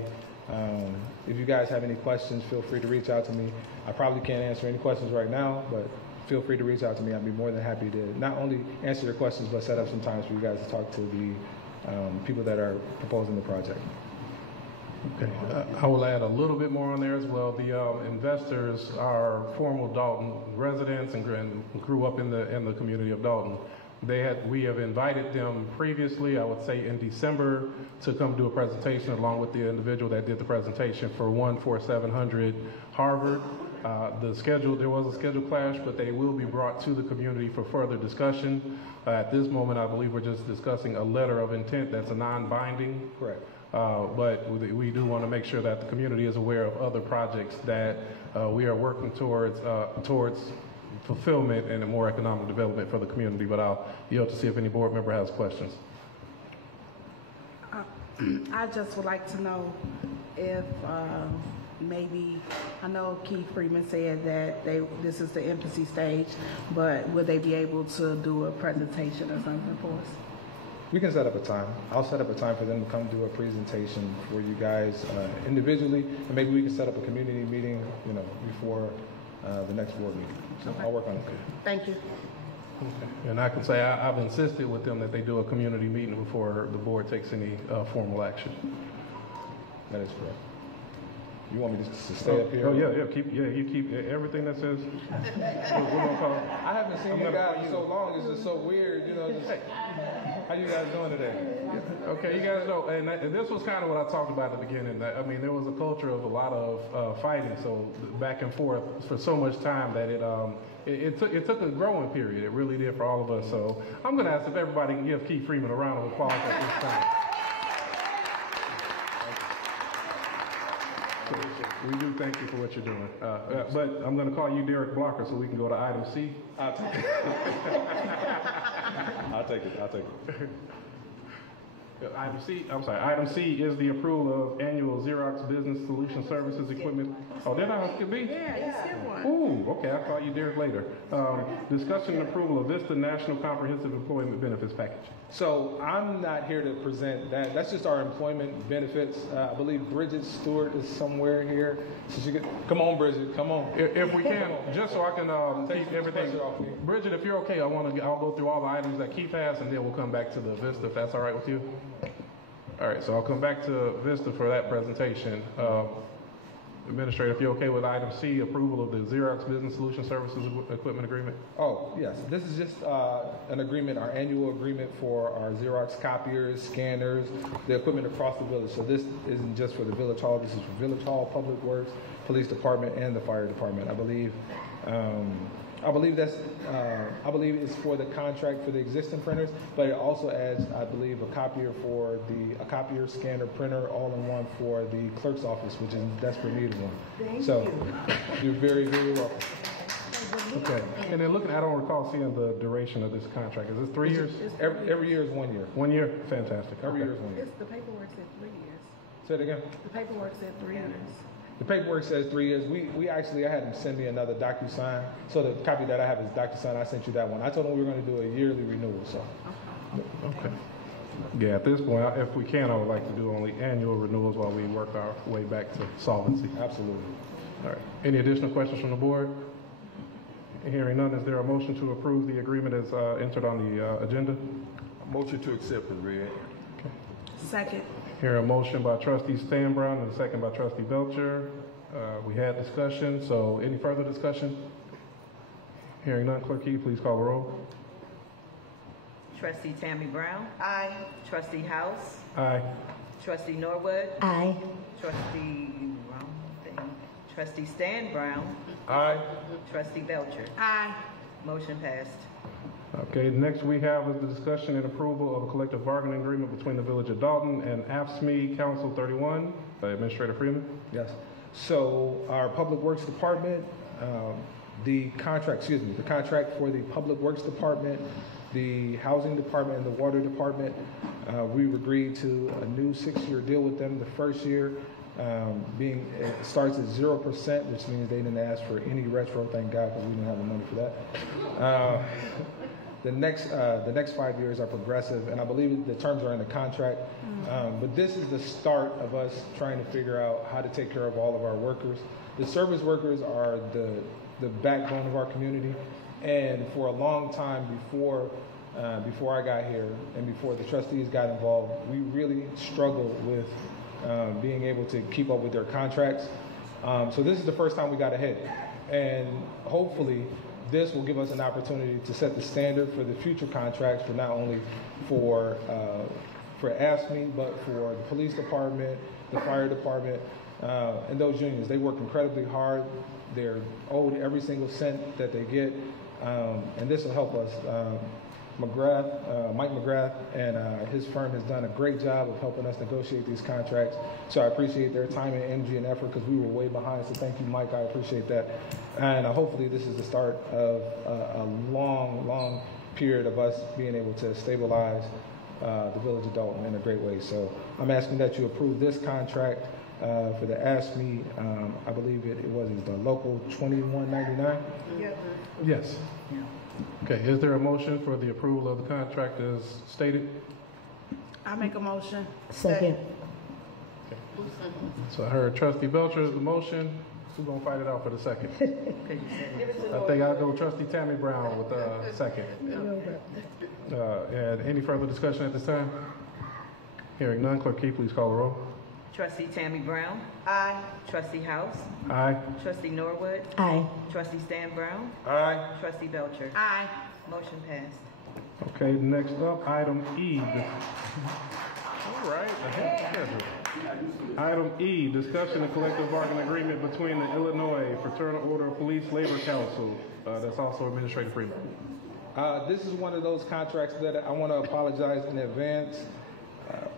If you guys have any questions, feel free to reach out to me. I probably can't answer any questions right now, but feel free to reach out to me. I'd be more than happy to not only answer your questions, but set up some times for you guys to talk to the people that are proposing the project. Okay. I will add a little bit more on there as well. The investors are former Dolton residents and grew up in the community of Dolton. We have invited them previously, I would say in December, to come do a presentation along with the individual that did the presentation for 14700 Harvard. There was a schedule clash, but they will be brought to the community for further discussion. At this moment, I believe we're just discussing a letter of intent that's a non-binding. Correct. But we do want to make sure that the community is aware of other projects that we are working towards fulfillment and a more economic development for the community. But I'll yield to see if any board member has questions. I just would like to know if maybe, I know Keith Freeman said that this is the infancy stage, but would they be able to do a presentation or something for us? We can set up a time. I'll set up a time for them to come do a presentation for you guys individually, and maybe we can set up a community meeting, before the next board meeting. So I'll work on it. Thank you. Okay. And I can say I've insisted with them that they do a community meeting before the board takes any formal action. That is correct. You want me to stay up here? Oh yeah, you keep everything that says. We're gonna call. I haven't seen you guys in so long. It's just so weird, How you guys doing today? Okay, you guys know, and this was kind of what I talked about at the beginning. I mean, there was a culture of a lot of fighting, so back and forth for so much time that it took a growing period. It really did for all of us. So I'm going to ask if everybody can give Keith Freeman a round of applause at this time. We do thank you for what you're doing. But I'm going to call you Derek Blocker so we can go to item C. I'll take it. I'll take it. Item C is the approval of annual Xerox Business Solution Services equipment. Oh, did I skip B? Yeah, you skipped one. Ooh, okay, I'll call you Derek later. Discussion and approval of Vista National Comprehensive Employment Benefits Package. So I'm not here to present that. That's just our employment benefits. I believe Bridget Stewart is somewhere here. So she could, come on, Bridget, come on. If we can, just so I can keep everything. Bridget, if you're okay, I'll go through all the items that Keith has, and then we'll come back to the Vista, if that's all right with you. All right, so I'll come back to Vista for that presentation. Administrator, if you're okay with item C, approval of the Xerox Business Solution Services Equipment Agreement. Oh, yes. This is just an agreement, our annual agreement for our Xerox copiers, scanners, the equipment across the village. So this isn't just for the Village Hall. This is for Village Hall, Public Works, Police Department, and the Fire Department. I believe it's for the contract for the existing printers, but it also adds, I believe, a copier, scanner, printer, all in one for the clerk's office, which is in desperate need of one. You're very, very welcome. Okay. And then looking, I don't recall seeing the duration of this contract. Is this 3 years? Every year is 1 year. 1 year? Fantastic. Every year is 1 year. The paperwork said 3 years. Say it again. The paperwork said 3 years. The paperwork says 3 years. I had them send me another DocuSign. So the copy that I have is DocuSign. I sent you that one. I told them we were going to do a yearly renewal. So. Okay. Yeah, at this point, if we can, I would like to do only annual renewals while we work our way back to solvency. Absolutely. All right. Any additional questions from the board? Hearing none, is there a motion to approve the agreement as entered on the agenda? Motion to accept and read. Okay. Second. Hear a motion by Trustee Stan Brown and a second by Trustee Belcher. We had discussion, so any further discussion? Hearing none, Clerk Key, please call the roll. Trustee Tammy Brown. Aye. Trustee House. Aye. Trustee Norwood. Aye. Trustee Stan Brown. Aye. Trustee Belcher. Aye. Motion passed. Okay, next we have is the discussion and approval of a collective bargaining agreement between the Village of Dolton and AFSCME Council 31. Administrator Freeman. Yes. So our Public Works Department, the contract for the Public Works Department the housing department and the water department. We've agreed to a new 6-year deal with them. The first year it starts at 0%, which means they didn't ask for any retro, thank God, because we didn't have the money for that. The next 5 years are progressive, and I believe the terms are in the contract. But this is the start of us trying to figure out how to take care of all of our workers. The service workers are the backbone of our community, and for a long time before I got here and before the trustees got involved, we really struggled with being able to keep up with their contracts. So this is the first time we got ahead, and hopefully this will give us an opportunity to set the standard for the future contracts, for not only for AFSCME, but for the police department, the fire department, and those unions. They work incredibly hard. They're owed every single cent that they get, and this will help us. Mike McGrath and his firm has done a great job of helping us negotiate these contracts. So I appreciate their time and energy and effort, because we were way behind. So thank you, Mike. I appreciate that. And hopefully this is the start of a long, long period of us being able to stabilize the village of Dolton in a great way. So I'm asking that you approve this contract for the AFSCME. I believe it was the local 2199. Yep. Yes. Okay, is there a motion for the approval of the contract as stated? I make a motion. Second. Okay. So I heard Trustee Belcher is the motion. Who's going to fight it out for the second? I think I'll go Trustee Tammy Brown with the second. And any further discussion at this time? Hearing none, Clerk Key, please call the roll. Trustee Tammy Brown. Aye. Trustee House. Aye. Trustee Norwood. Aye. Trustee Stan Brown. Aye. Trustee Belcher. Aye. Motion passed. Okay, next up, item E. All right. Item E, discussion of collective bargaining agreement between the Illinois Fraternal Order of Police Labor Council. That's also Administrative Freeman. This is one of those contracts that I want to apologize in advance.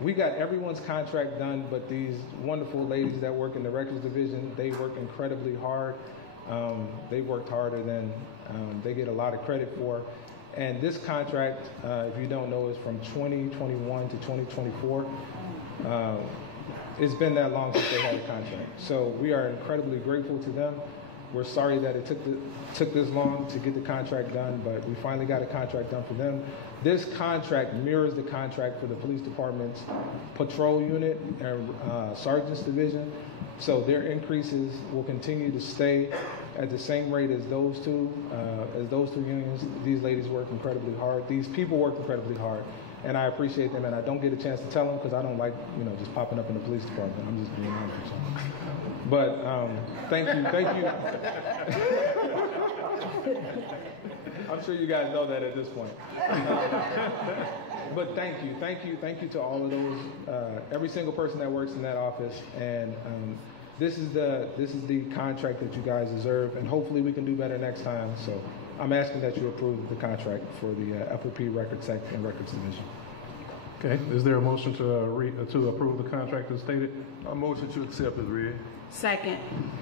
We got everyone's contract done, but these wonderful ladies that work in the records division, they work incredibly hard. They worked harder than they get a lot of credit for. And this contract, if you don't know, is from 2021 to 2024. It's been that long since they had a contract. So we are incredibly grateful to them. We're sorry that it took this long to get the contract done, but we finally got a contract done for them. This contract mirrors the contract for the police department's patrol unit and sergeant's division. So their increases will continue to stay at the same rate as those two unions. These ladies work incredibly hard. These people work incredibly hard, and I appreciate them. And I don't get a chance to tell them because I don't like, just popping up in the police department. I'm just being honest with you. But thank you. I'm sure you guys know that at this point. But thank you to all of those, every single person that works in that office. And this is the contract that you guys deserve, and hopefully we can do better next time. So I'm asking that you approve the contract for the FOP Records Sec and Records Division. Okay, is there a motion to approve the contract as stated? A motion to accept is read. Second.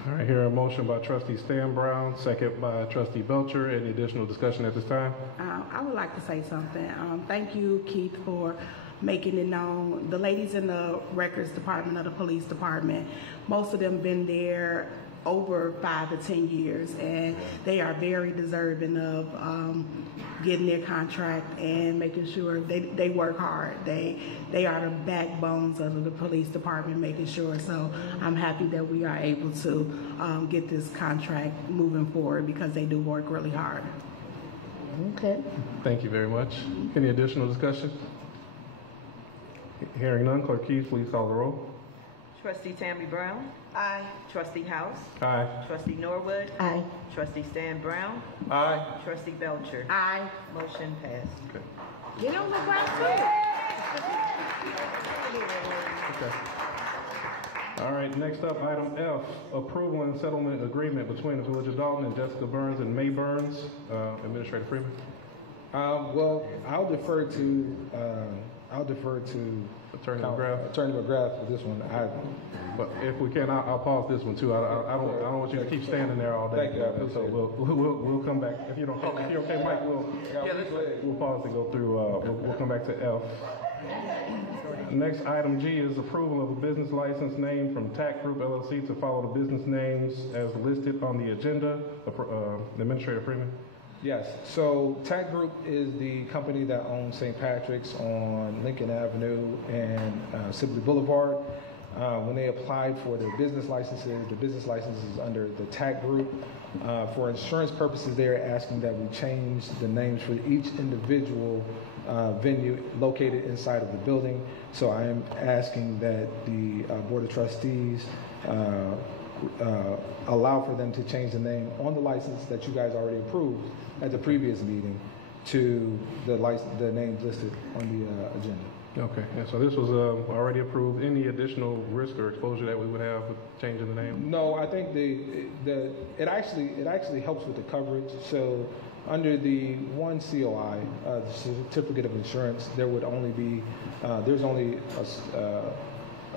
All right, here a motion by Trustee Stan Brown, second by Trustee Belcher. Any additional discussion at this time? I would like to say something. Thank you, Keith, for making it known. The ladies in the records department of the police department, most of them been there over 5 to 10 years, and they are very deserving of getting their contract and making sure they work hard. They are the backbones of the police department, making sure. So I'm happy that we are able to get this contract moving forward because they do work really hard. Okay. Thank you very much. Any additional discussion? Hearing none, Clerk Keys, please call the roll. Trustee Tammy Brown. Aye. Trustee House. Aye. Trustee Norwood. Aye. Trustee Stan Brown. Aye. Trustee Belcher. Aye. Motion passed. Okay. You don't look right too. Okay. All right, next up, item F, approval and settlement agreement between the Village of Dolton and Jessica Burns and May Burns. Administrator Freeman. Well, I'll defer to I'll defer to Attorney McGrath. Attorney McGrath for this one. But if we can, I'll pause this one too. I don't want you to keep standing there all day. Thank you. So we'll come back. If you're okay, Mike, we'll pause to go through. We'll come back to F. Next item G is approval of a business license name from TAC Group LLC to follow the business names as listed on the agenda. The Administrator Freeman. Yes, so TAC Group is the company that owns St. Patrick's on Lincoln Avenue and Sibley Boulevard. When they applied for their business licenses, the business license is under the TAC Group. For insurance purposes, they're asking that we change the names for each individual venue located inside of the building. So I am asking that the Board of Trustees allow for them to change the name on the license that you guys already approved at the previous meeting to the names listed on the agenda. Okay, and so this was already approved. Any additional risk or exposure that we would have with changing the name? No, I think it actually helps with the coverage. So under the one COI, the certificate of insurance, there would only be there's only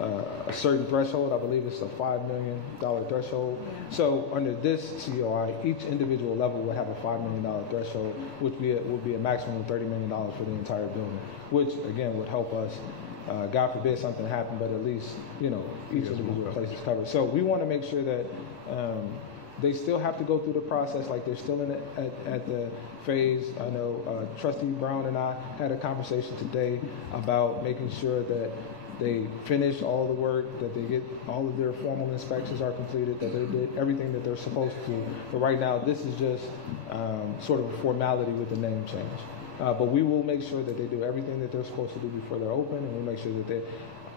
a certain threshold. I believe it's a $5 million threshold. So under this COI, each individual level would have a $5 million threshold, which would be a maximum of $30 million for the entire building, which again would help us. God forbid something happened, but at least each individual place is covered. So we want to make sure that they still have to go through the process, like they're still in at the phase. I know Trustee Brown and I had a conversation today about making sure that they finish all the work, that they get all of their formal inspections are completed, that they did everything that they're supposed to. But right now, this is just sort of a formality with the name change. But we will make sure that they do everything that they're supposed to do before they're open, and we'll make sure that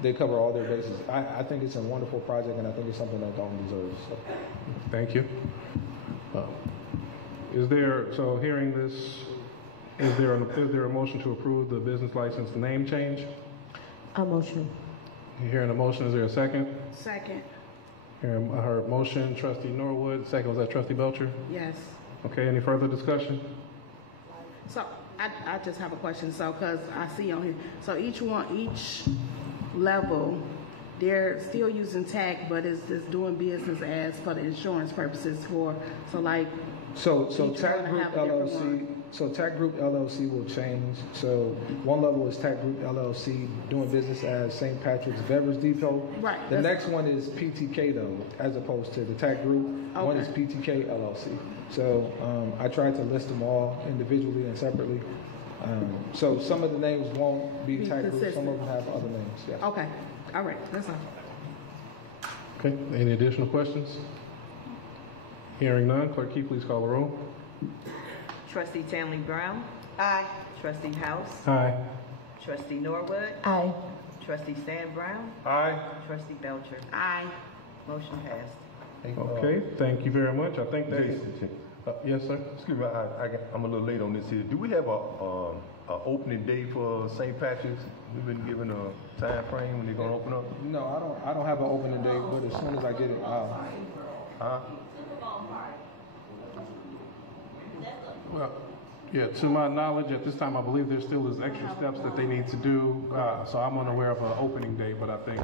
they cover all their bases. I think it's a wonderful project, and I think it's something that Dalton deserves. So. Thank you. Hearing this, is there a motion to approve the business license name change? A motion. You're hearing a motion. Is there a second? Second. Hearing her motion, Trustee Norwood. Second, was that Trustee Belcher? Yes. Okay, any further discussion? So I just have a question. So because I see on here, so each level, they're still using TAC, but it's just doing business as for the insurance purposes So TAC Group LLC. So TAC Group LLC will change. So one level is TAC Group LLC doing business as St. Patrick's Beverage Depot. Right. The next one is PTK though, as opposed to the TAC Group. Okay. One is PTK LLC. So I tried to list them all individually and separately. So some of the names won't be TAC Group. Some of them have other names. Yes. Okay. All right. That's all. Okay. Any additional questions? Hearing none, Clerk Key, please call the roll. Trustee Tamley Brown. Aye. Trustee House. Aye. Trustee Norwood. Aye. Trustee Stan Brown. Aye. Trustee Belcher. Aye. Motion passed. Okay, thank you very much. I think that yes, sir. Excuse me, I'm a little late on this here. Do we have a opening day for St. Patrick's? We've been given a time frame when they're gonna open up. No, I don't have an opening date, but as soon as I get it, Well, yeah, to my knowledge, at this time, I believe there still is extra steps that they need to do. So I'm unaware of an opening date, but I think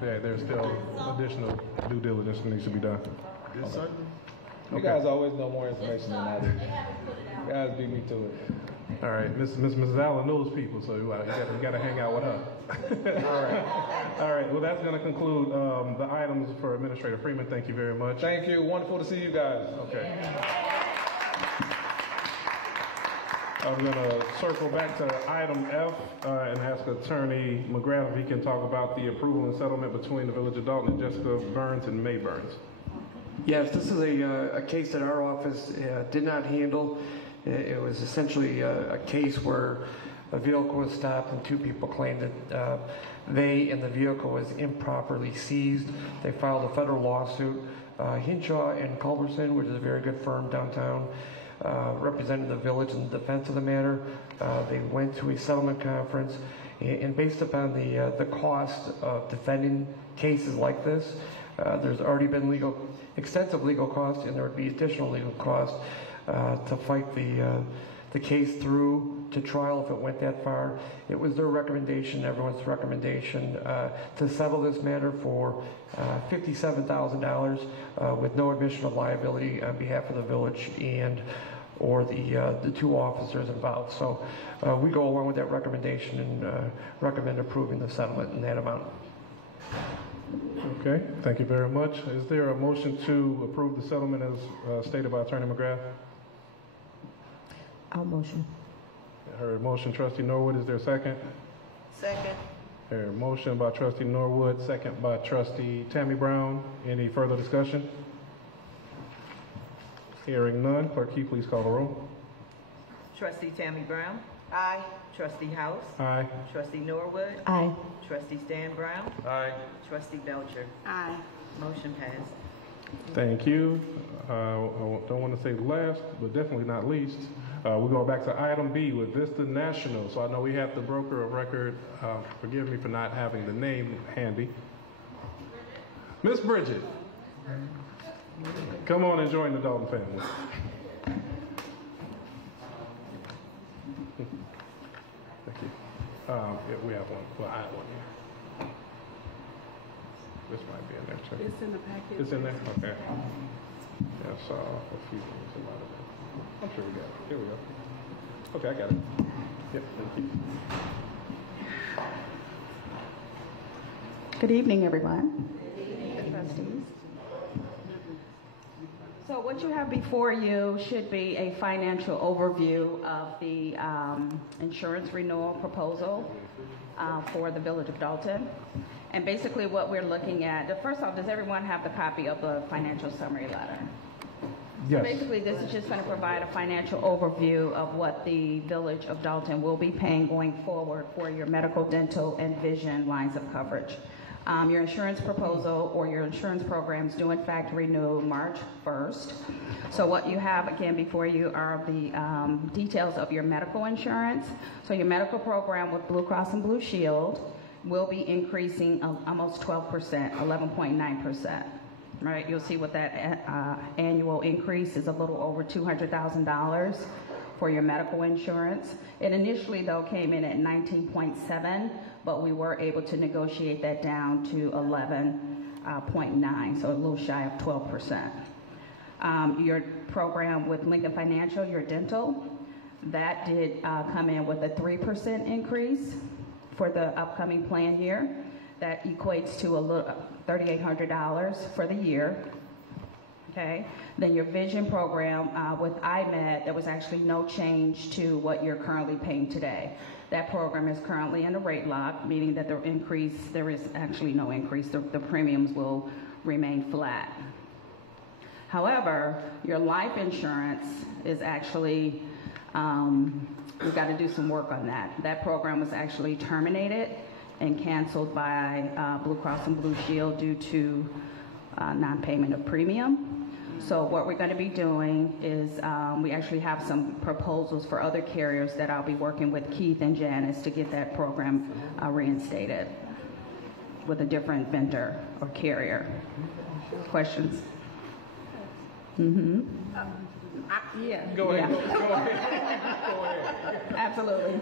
there's still additional due diligence that needs to be done. This Sunday? You guys always know more information than I do. You guys beat me to it. All right, Mrs. Allen knows people, so you got to hang out with her. All right. Well, that's going to conclude the items for Administrator Freeman. Thank you very much. Thank you. Wonderful to see you guys. Okay. I'm going to circle back to item F and ask Attorney McGrath if he can talk about the approval and settlement between the Village of Dolton and Jessica Burns and May Burns. Yes, this is a case that our office did not handle. It was essentially a case where a vehicle was stopped and two people claimed that they and the vehicle was improperly seized. They filed a federal lawsuit. Hinshaw and Culberson, which is a very good firm downtown, represented the village in defense of the matter. They went to a settlement conference, and based upon the cost of defending cases like this, there's already been extensive legal costs, and there would be additional legal costs to fight the case through to trial if it went that far. It was their recommendation, everyone's recommendation, to settle this matter for $57,000 with no admission of liability on behalf of the village and or the two officers involved. So we go along with that recommendation and recommend approving the settlement in that amount. Okay, thank you very much. Is there a motion to approve the settlement as stated by Attorney McGrath? I'll motion. Heard motion, Trustee Norwood. Is there a second? Second. Heard motion by Trustee Norwood, second by Trustee Tammy Brown. Any further discussion? Hearing none, clerk, can you please call the roll? Trustee Tammy Brown. Aye. Trustee House. Aye. Trustee Norwood. Aye. Trustee Stan Brown. Aye. Trustee Belcher. Aye. Motion passed. Thank you. I don't want to say last, but definitely not least. We go back to item B with Vista National. So I know we have the broker of record. Forgive me for not having the name handy. Miss Bridget, come on and join the Dolton family. Thank you. Yeah, we have one. Well, I have one here. This might be in there too. It's in the package. It's in there? Okay. Yeah, I saw a few things about it. I'm sure we got it. Here we go. Okay, I got it. Yep, thank you. Good evening, everyone. Trustees. So what you have before you should be a financial overview of the insurance renewal proposal for the Village of Dolton. And basically what we're looking at, first off, does everyone have the copy of the financial summary letter? Yes. So basically this is just going to provide a financial overview of what the Village of Dolton will be paying going forward for your medical, dental, and vision lines of coverage. Your insurance proposal or your insurance programs do in fact renew March 1st. So what you have again before you are the details of your medical insurance. So your medical program with Blue Cross and Blue Shield will be increasing almost 12%, 11.9%. Right, you'll see what that annual increase is, a little over $200,000 for your medical insurance. It initially though came in at 19.7, but we were able to negotiate that down to 11.9, so a little shy of 12%. Your program with Lincoln Financial, your dental, that did come in with a 3% increase for the upcoming plan year. That equates to a little $3,800 for the year. Okay. Then your vision program with IMED, there was actually no change to what you're currently paying today. That program is currently in a rate lock, meaning that there is actually no increase. The premiums will remain flat. However, your life insurance is actually, we've got to do some work on that. That program was actually terminated and canceled by Blue Cross and Blue Shield due to non-payment of premium. So what we're going to be doing is we actually have some proposals for other carriers that I'll be working with Keith and Janice to get that program reinstated with a different vendor or carrier. Questions? Mm-hmm. Yeah. Go ahead. Yeah. Go ahead. Absolutely.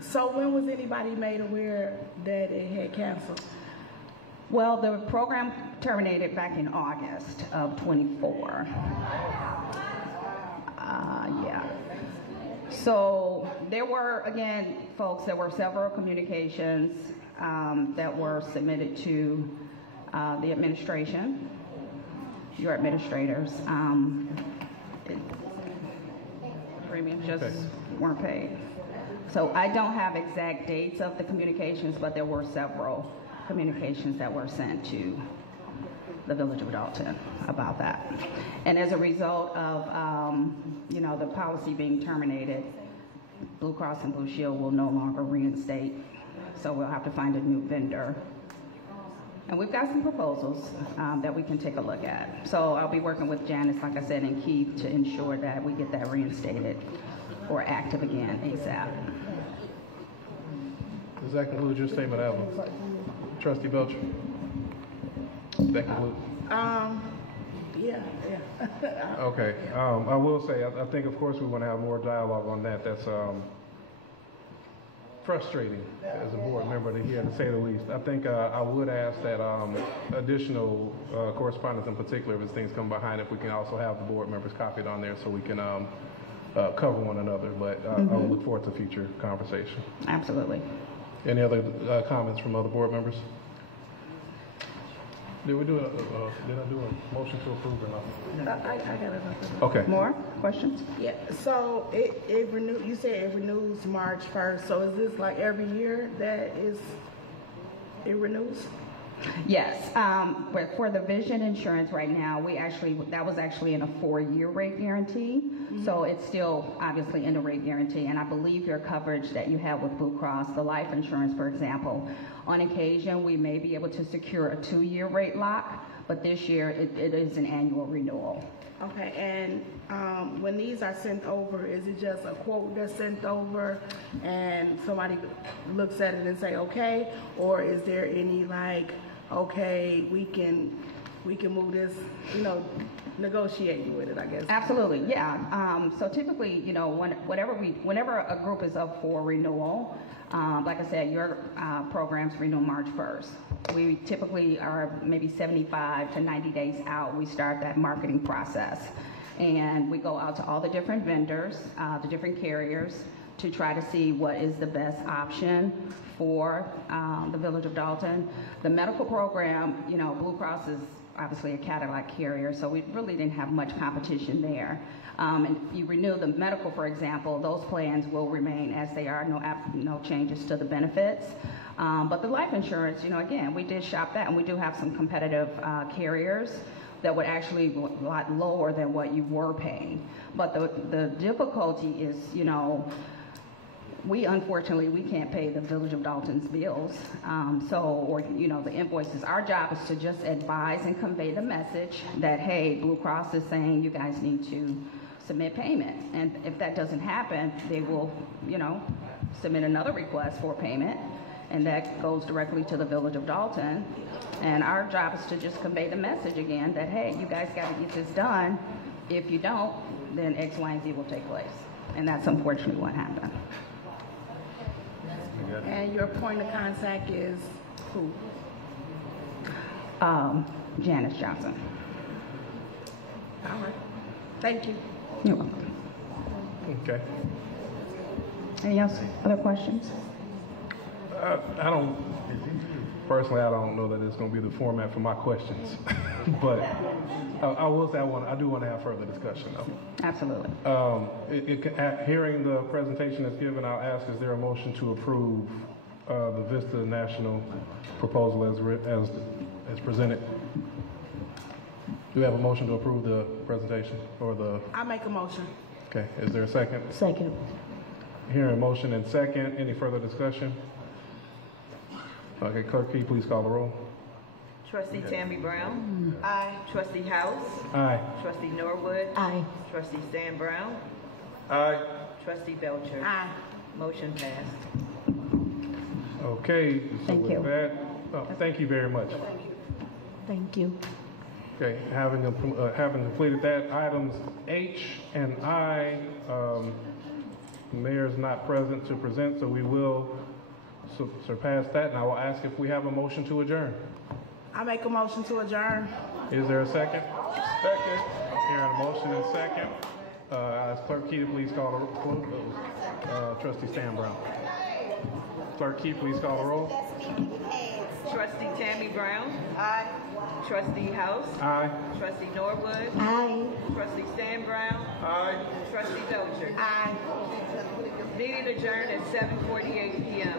So when was anybody made aware that it had canceled? Well, the program terminated back in August of 24. Yeah. So there were, again, folks, there were several communications that were submitted to the administration, your administrators. Premiums just weren't paid. So I don't have exact dates of the communications, but there were several communications that were sent to the Village of Dolton about that. And as a result of, the policy being terminated, Blue Cross and Blue Shield will no longer reinstate. So we'll have to find a new vendor. And we've got some proposals that we can take a look at. So I'll be working with Janice, like I said, and Keith to ensure that we get that reinstated or active again ASAP. Does that conclude your statement, Evelyn? Trustee Belcher? That conclude? Yeah. Okay. I will say, I think, of course, we want to have more dialogue on that. That's frustrating as a board member to hear, to say the least. I think I would ask that additional correspondence, in particular, as things come behind, if we can also have the board members copied on there so we can cover one another. But I will look forward to future conversation. Absolutely. Any other comments from other board members? Did I do a motion to approve or not? I got another. Okay. More questions? Yeah, so it renew. You said it renews March 1st, so is this like every year that it renews? Yes, but for the vision insurance right now, that was actually in a 4-year rate guarantee. So it's still obviously in the rate guarantee, and I believe your coverage that you have with Blue Cross, the life insurance, for example, on occasion we may be able to secure a 2-year rate lock, but this year it is an annual renewal. Okay, and when these are sent over, is it just a quote that's sent over and somebody looks at it and say, okay, or is there any like, okay, we can move this, negotiating with it, I guess? Absolutely, yeah. So typically, whenever a group is up for renewal, like I said, your programs renew March 1st. We typically are maybe 75 to 90 days out. We start that marketing process. And we go out to all the different vendors, the different carriers, to try to see what is the best option for the Village of Dolton. The medical program, Blue Cross is obviously a Cadillac carrier, so we really didn't have much competition there. And if you renew the medical, for example, those plans will remain as they are, no changes to the benefits. But the life insurance, again, we did shop that, and we do have some competitive carriers that would actually be a lot lower than what you were paying. But the difficulty is, we unfortunately can't pay the Village of Dolton's bills, the invoices. Our job is to just advise and convey the message that, hey, Blue Cross is saying you guys need to submit payment, and if that doesn't happen, they will, submit another request for payment, and that goes directly to the Village of Dolton. And our job is to just convey the message again that, hey, you guys got to get this done. If you don't, then X, Y, and Z will take place, and that's unfortunately what happened. And your point of contact is who? Janice Johnson. All right. Thank you. You're welcome. Okay. Any other questions? Personally, I don't know that it's going to be the format for my questions, but I will say I do want to have further discussion, though. Absolutely. Hearing the presentation that's given, I'll ask, is there a motion to approve the Vista National proposal as presented? Do we have a motion to approve the presentation or the? I make a motion. Okay. Is there a second? Second. Hearing a motion and second. Any further discussion? Okay, clerk, can you please call the roll? Trustee Tammy Brown. Aye. Trustee House. Aye. Trustee Norwood. Aye. Trustee Stan Brown. Aye. Trustee Belcher. Aye. Motion passed. Okay. So Thank you. Thank you very much. Thank you. Okay, having completed that, items H and I, the mayor is not present to present, so we will surpass that, and I will ask if we have a motion to adjourn. I make a motion to adjourn. Is there a second? Second. Hearing a motion and second. As Clerk Key, please call the roll. Trustee Stan Brown. Clerk Key, please call the roll. Trustee Tammy Brown. Aye. Trustee House. Aye. Trustee Norwood. Aye. Trustee Stan Brown. Aye. Trustee Belcher. Aye. Meeting adjourned at 7:48 p.m.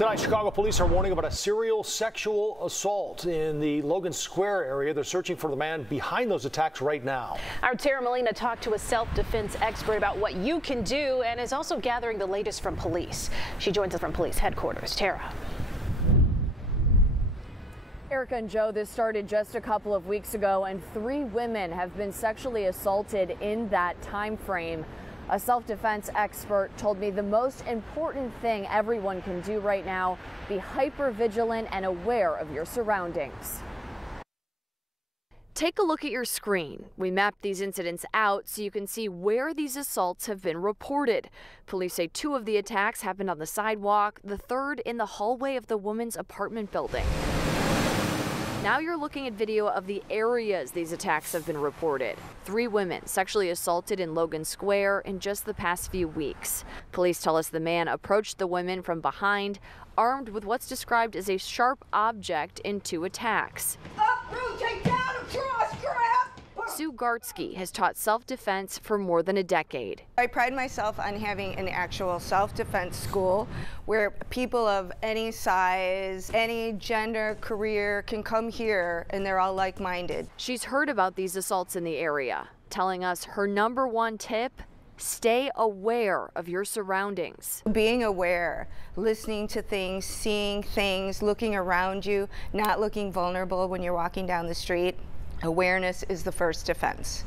Tonight, Chicago police are warning about a serial sexual assault in the Logan Square area. They're searching for the man behind those attacks right now. Our Tara Molina talked to a self-defense expert about what you can do and is also gathering the latest from police. She joins us from police headquarters. Tara. Erica and Joe, this started just a couple of weeks ago, and 3 women have been sexually assaulted in that time frame. A self-defense expert told me the most important thing everyone can do right now, be hyper vigilant and aware of your surroundings. Take a look at your screen. We mapped these incidents out so you can see where these assaults have been reported. Police say 2 of the attacks happened on the sidewalk, the 3rd in the hallway of the woman's apartment building. Now you're looking at video of the areas these attacks have been reported. 3 women sexually assaulted in Logan Square in just the past few weeks. Police tell us the man approached the women from behind, armed with what's described as a sharp object in 2 attacks. Sue Gartsky has taught self-defense for more than a decade. I pride myself on having an actual self-defense school where people of any size, any gender, career can come here and they're all like-minded. She's heard about these assaults in the area, telling us her #1 tip: stay aware of your surroundings. Being aware, listening to things, seeing things, looking around you, not looking vulnerable when you're walking down the street. Awareness is the first defense.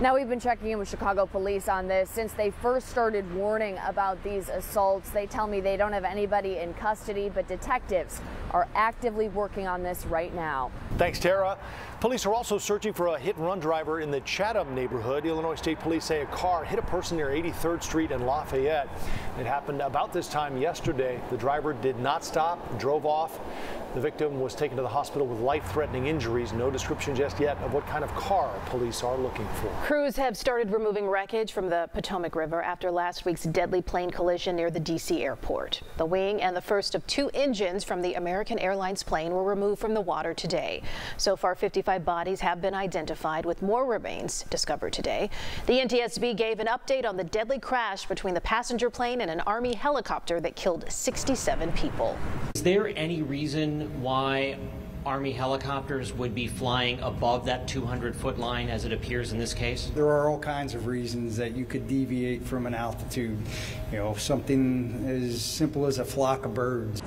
Now we've been checking in with Chicago police on this since they first started warning about these assaults. They tell me they don't have anybody in custody, but detectives are actively working on this right now. Thanks, Tara. Police are also searching for a hit-and-run driver in the Chatham neighborhood. Illinois State Police say a car hit a person near 83rd Street and Lafayette. It happened about this time yesterday. The driver did not stop, drove off. The victim was taken to the hospital with life-threatening injuries. No description just yet of what kind of car police are looking for. Crews have started removing wreckage from the Potomac River after last week's deadly plane collision near the D.C. airport. The wing and the first of 2 engines from the American Airlines plane were removed from the water today. So far, 55 bodies have been identified, with more remains discovered today. The NTSB gave an update on the deadly crash between the passenger plane and an Army helicopter that killed 67 people. Is there any reason why Army helicopters would be flying above that 200-foot line as it appears in this case? There are all kinds of reasons that you could deviate from an altitude. You know, something as simple as a flock of birds.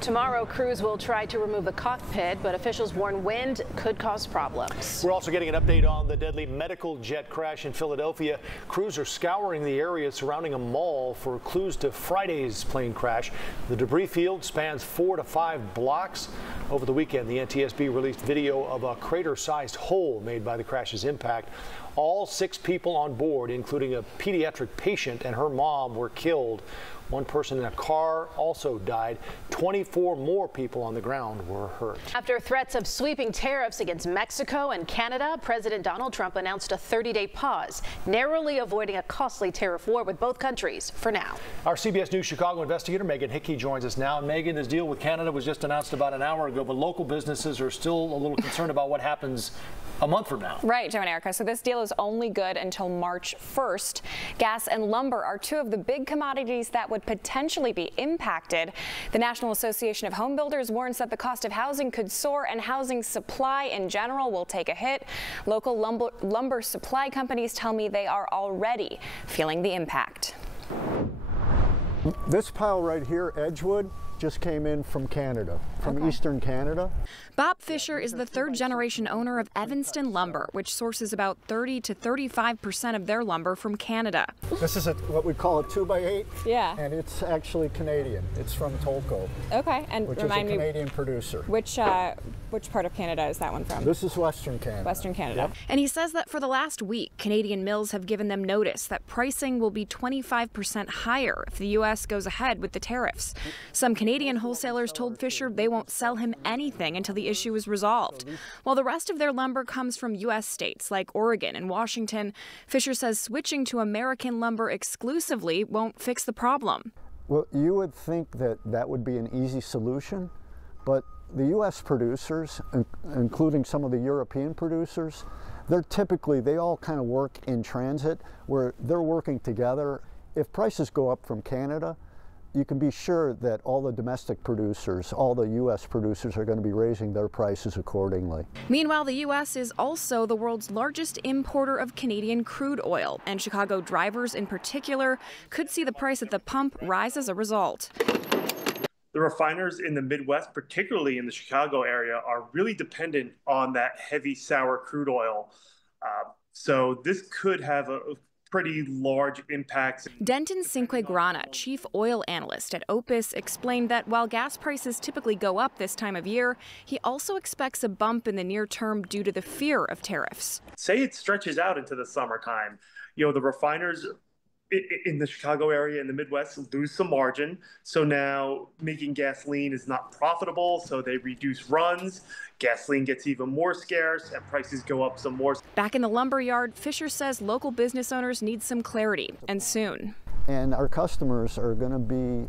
Tomorrow, crews will try to remove the cockpit, but officials warn wind could cause problems. We're also getting an update on the deadly medical jet crash in Philadelphia. Crews are scouring the area surrounding a mall for clues to Friday's plane crash. The debris field spans 4 to 5 blocks. Over the weekend, the NTSB released video of a crater-sized hole made by the crash's impact. All 6 people on board, including a pediatric patient and her mom, were killed. 1 person in a car also died. 24 more people on the ground were hurt. After threats of sweeping tariffs against Mexico and Canada, President Donald Trump announced a 30-day pause, narrowly avoiding a costly tariff war with both countries for now. Our CBS News Chicago investigator Megan Hickey joins us now. Megan, this deal with Canada was just announced about an hour ago, but local businesses are still a little concerned about what happens a month from now. Right, Joe and Erica. So this deal is only good until March 1st. Gas and lumber are 2 of the big commodities that would potentially be impacted. The National Association of Home Builders warns that the cost of housing could soar and housing supply in general will take a hit. Local lumber supply companies tell me they are already feeling the impact. This pile right here, Edgewood, just came in from Canada, from Eastern Canada. Bob Fisher is the 3rd-generation owner of Evanston Lumber, which sources about 30 to 35% of their lumber from Canada. This is what we call a 2x8. Yeah. And it's actually Canadian. It's from Tolko. Okay, and which remind is a me, Canadian producer. Which part of Canada is that one from? This is Western Canada. Western Canada. Yep. And he says that for the last week, Canadian mills have given them notice that pricing will be 25% higher if the U.S. goes ahead with the tariffs. Some Canadian wholesalers told Fisher they won't sell him anything until the issue is resolved. While the rest of their lumber comes from U.S. states like Oregon and Washington, Fisher says switching to American lumber exclusively won't fix the problem. Well, you would think that that would be an easy solution, but the U.S. producers, including some of the European producers, they all kind of work in transit where they're working together. if prices go up from Canada, you can be sure that all the domestic producers, all the U.S. producers are going to be raising their prices accordingly. Meanwhile, the U.S. is also the world's largest importer of Canadian crude oil, and Chicago drivers in particular could see the price at the pump rise as a result. The refiners in the Midwest, particularly in the Chicago area, are really dependent on that heavy sour crude oil. So this could have a pretty large impacts. Denton Cinquegrana, chief oil analyst at Opus, explained that while gas prices typically go up this time of year, he also expects a bump in the near term due to the fear of tariffs. Say it stretches out into the summertime. The refiners in the Chicago area and the Midwest lose some margin. So now making gasoline is not profitable, so they reduce runs. Gasoline gets even more scarce and prices go up some more. Back in the lumber yard, Fisher says local business owners need some clarity, and soon. And our customers are going to be,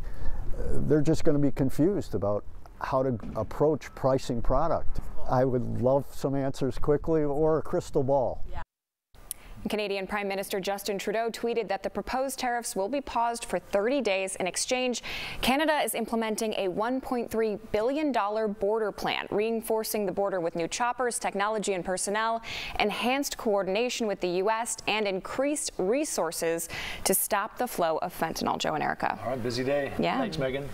they're just going to be confused about how to approach pricing product. I would love some answers quickly or a crystal ball. Yeah. Canadian Prime Minister Justin Trudeau tweeted that the proposed tariffs will be paused for 30 days. In exchange, Canada is implementing a $1.3 billion border plan, reinforcing the border with new choppers, technology and personnel, enhanced coordination with the U.S., and increased resources to stop the flow of fentanyl. Joe and Erica. All right, busy day. Yeah. Thanks, Megan.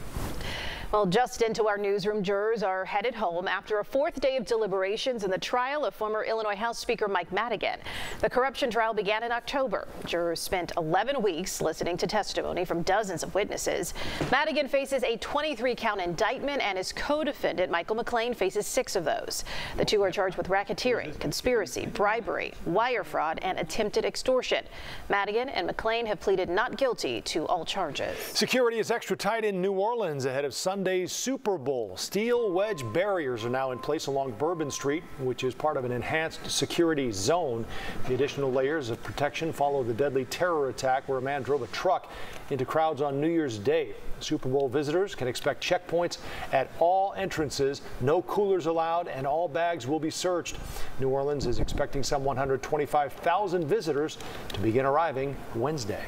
Well, just into our newsroom, jurors are headed home after a fourth day of deliberations in the trial of former Illinois House Speaker Mike Madigan. The corruption trial began in October. Jurors spent 11 weeks listening to testimony from dozens of witnesses. Madigan faces a 23-count indictment, and his co-defendant, Michael McLean, faces 6 of those. The two are charged with racketeering, conspiracy, bribery, wire fraud, and attempted extortion. Madigan and McLean have pleaded not guilty to all charges. Security is extra tight in New Orleans ahead of Sunday's Super Bowl. Steel wedge barriers are now in place along Bourbon Street, which is part of an enhanced security zone. The additional layers of protection follow the deadly terror attack where a man drove a truck into crowds on New Year's Day. Super Bowl visitors can expect checkpoints at all entrances, no coolers allowed, and all bags will be searched. New Orleans is expecting some 125,000 visitors to begin arriving Wednesday.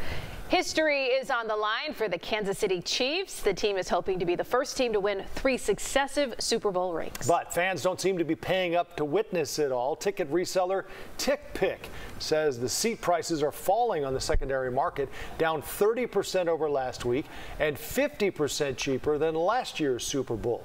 History is on the line for the Kansas City Chiefs. The team is hoping to be the first team to win 3 successive Super Bowl rings. But fans don't seem to be paying up to witness it all. Ticket reseller TickPick says the seat prices are falling on the secondary market, down 30% over last week and 50% cheaper than last year's Super Bowl.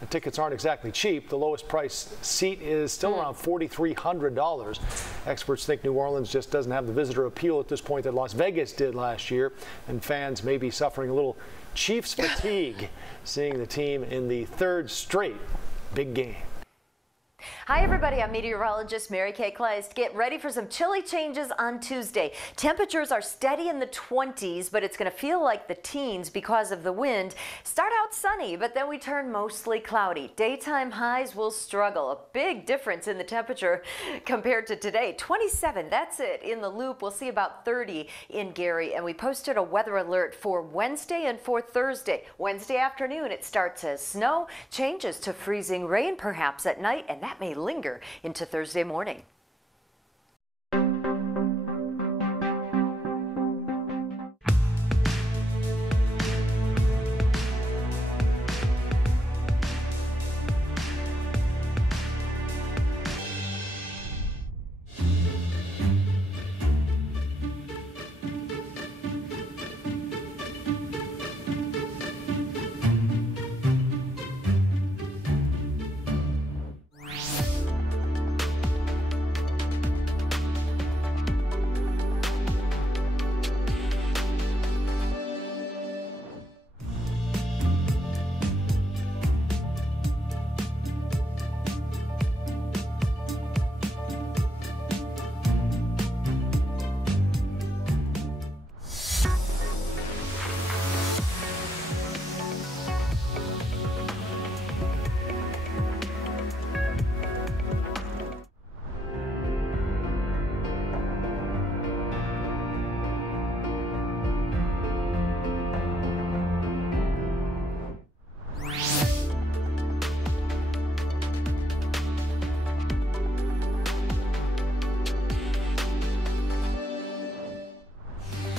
The tickets aren't exactly cheap. The lowest priced seat is still around $4,300. Experts think New Orleans just doesn't have the visitor appeal at this point that Las Vegas did last year, and fans may be suffering a little Chiefs fatigue seeing the team in the 3rd straight big game. Hi everybody, I'm meteorologist Mary Kay Kleist. Get ready for some chilly changes on Tuesday. Temperatures are steady in the 20s, but it's going to feel like the teens because of the wind. Start out sunny, but then we turn mostly cloudy. Daytime highs will struggle. A big difference in the temperature compared to today. 27, that's it. In the Loop, we'll see about 30 in Gary, and we posted a weather alert for Wednesday and for Thursday. Wednesday afternoon, it starts as snow, changes to freezing rain perhaps at night, and that may linger into Thursday morning.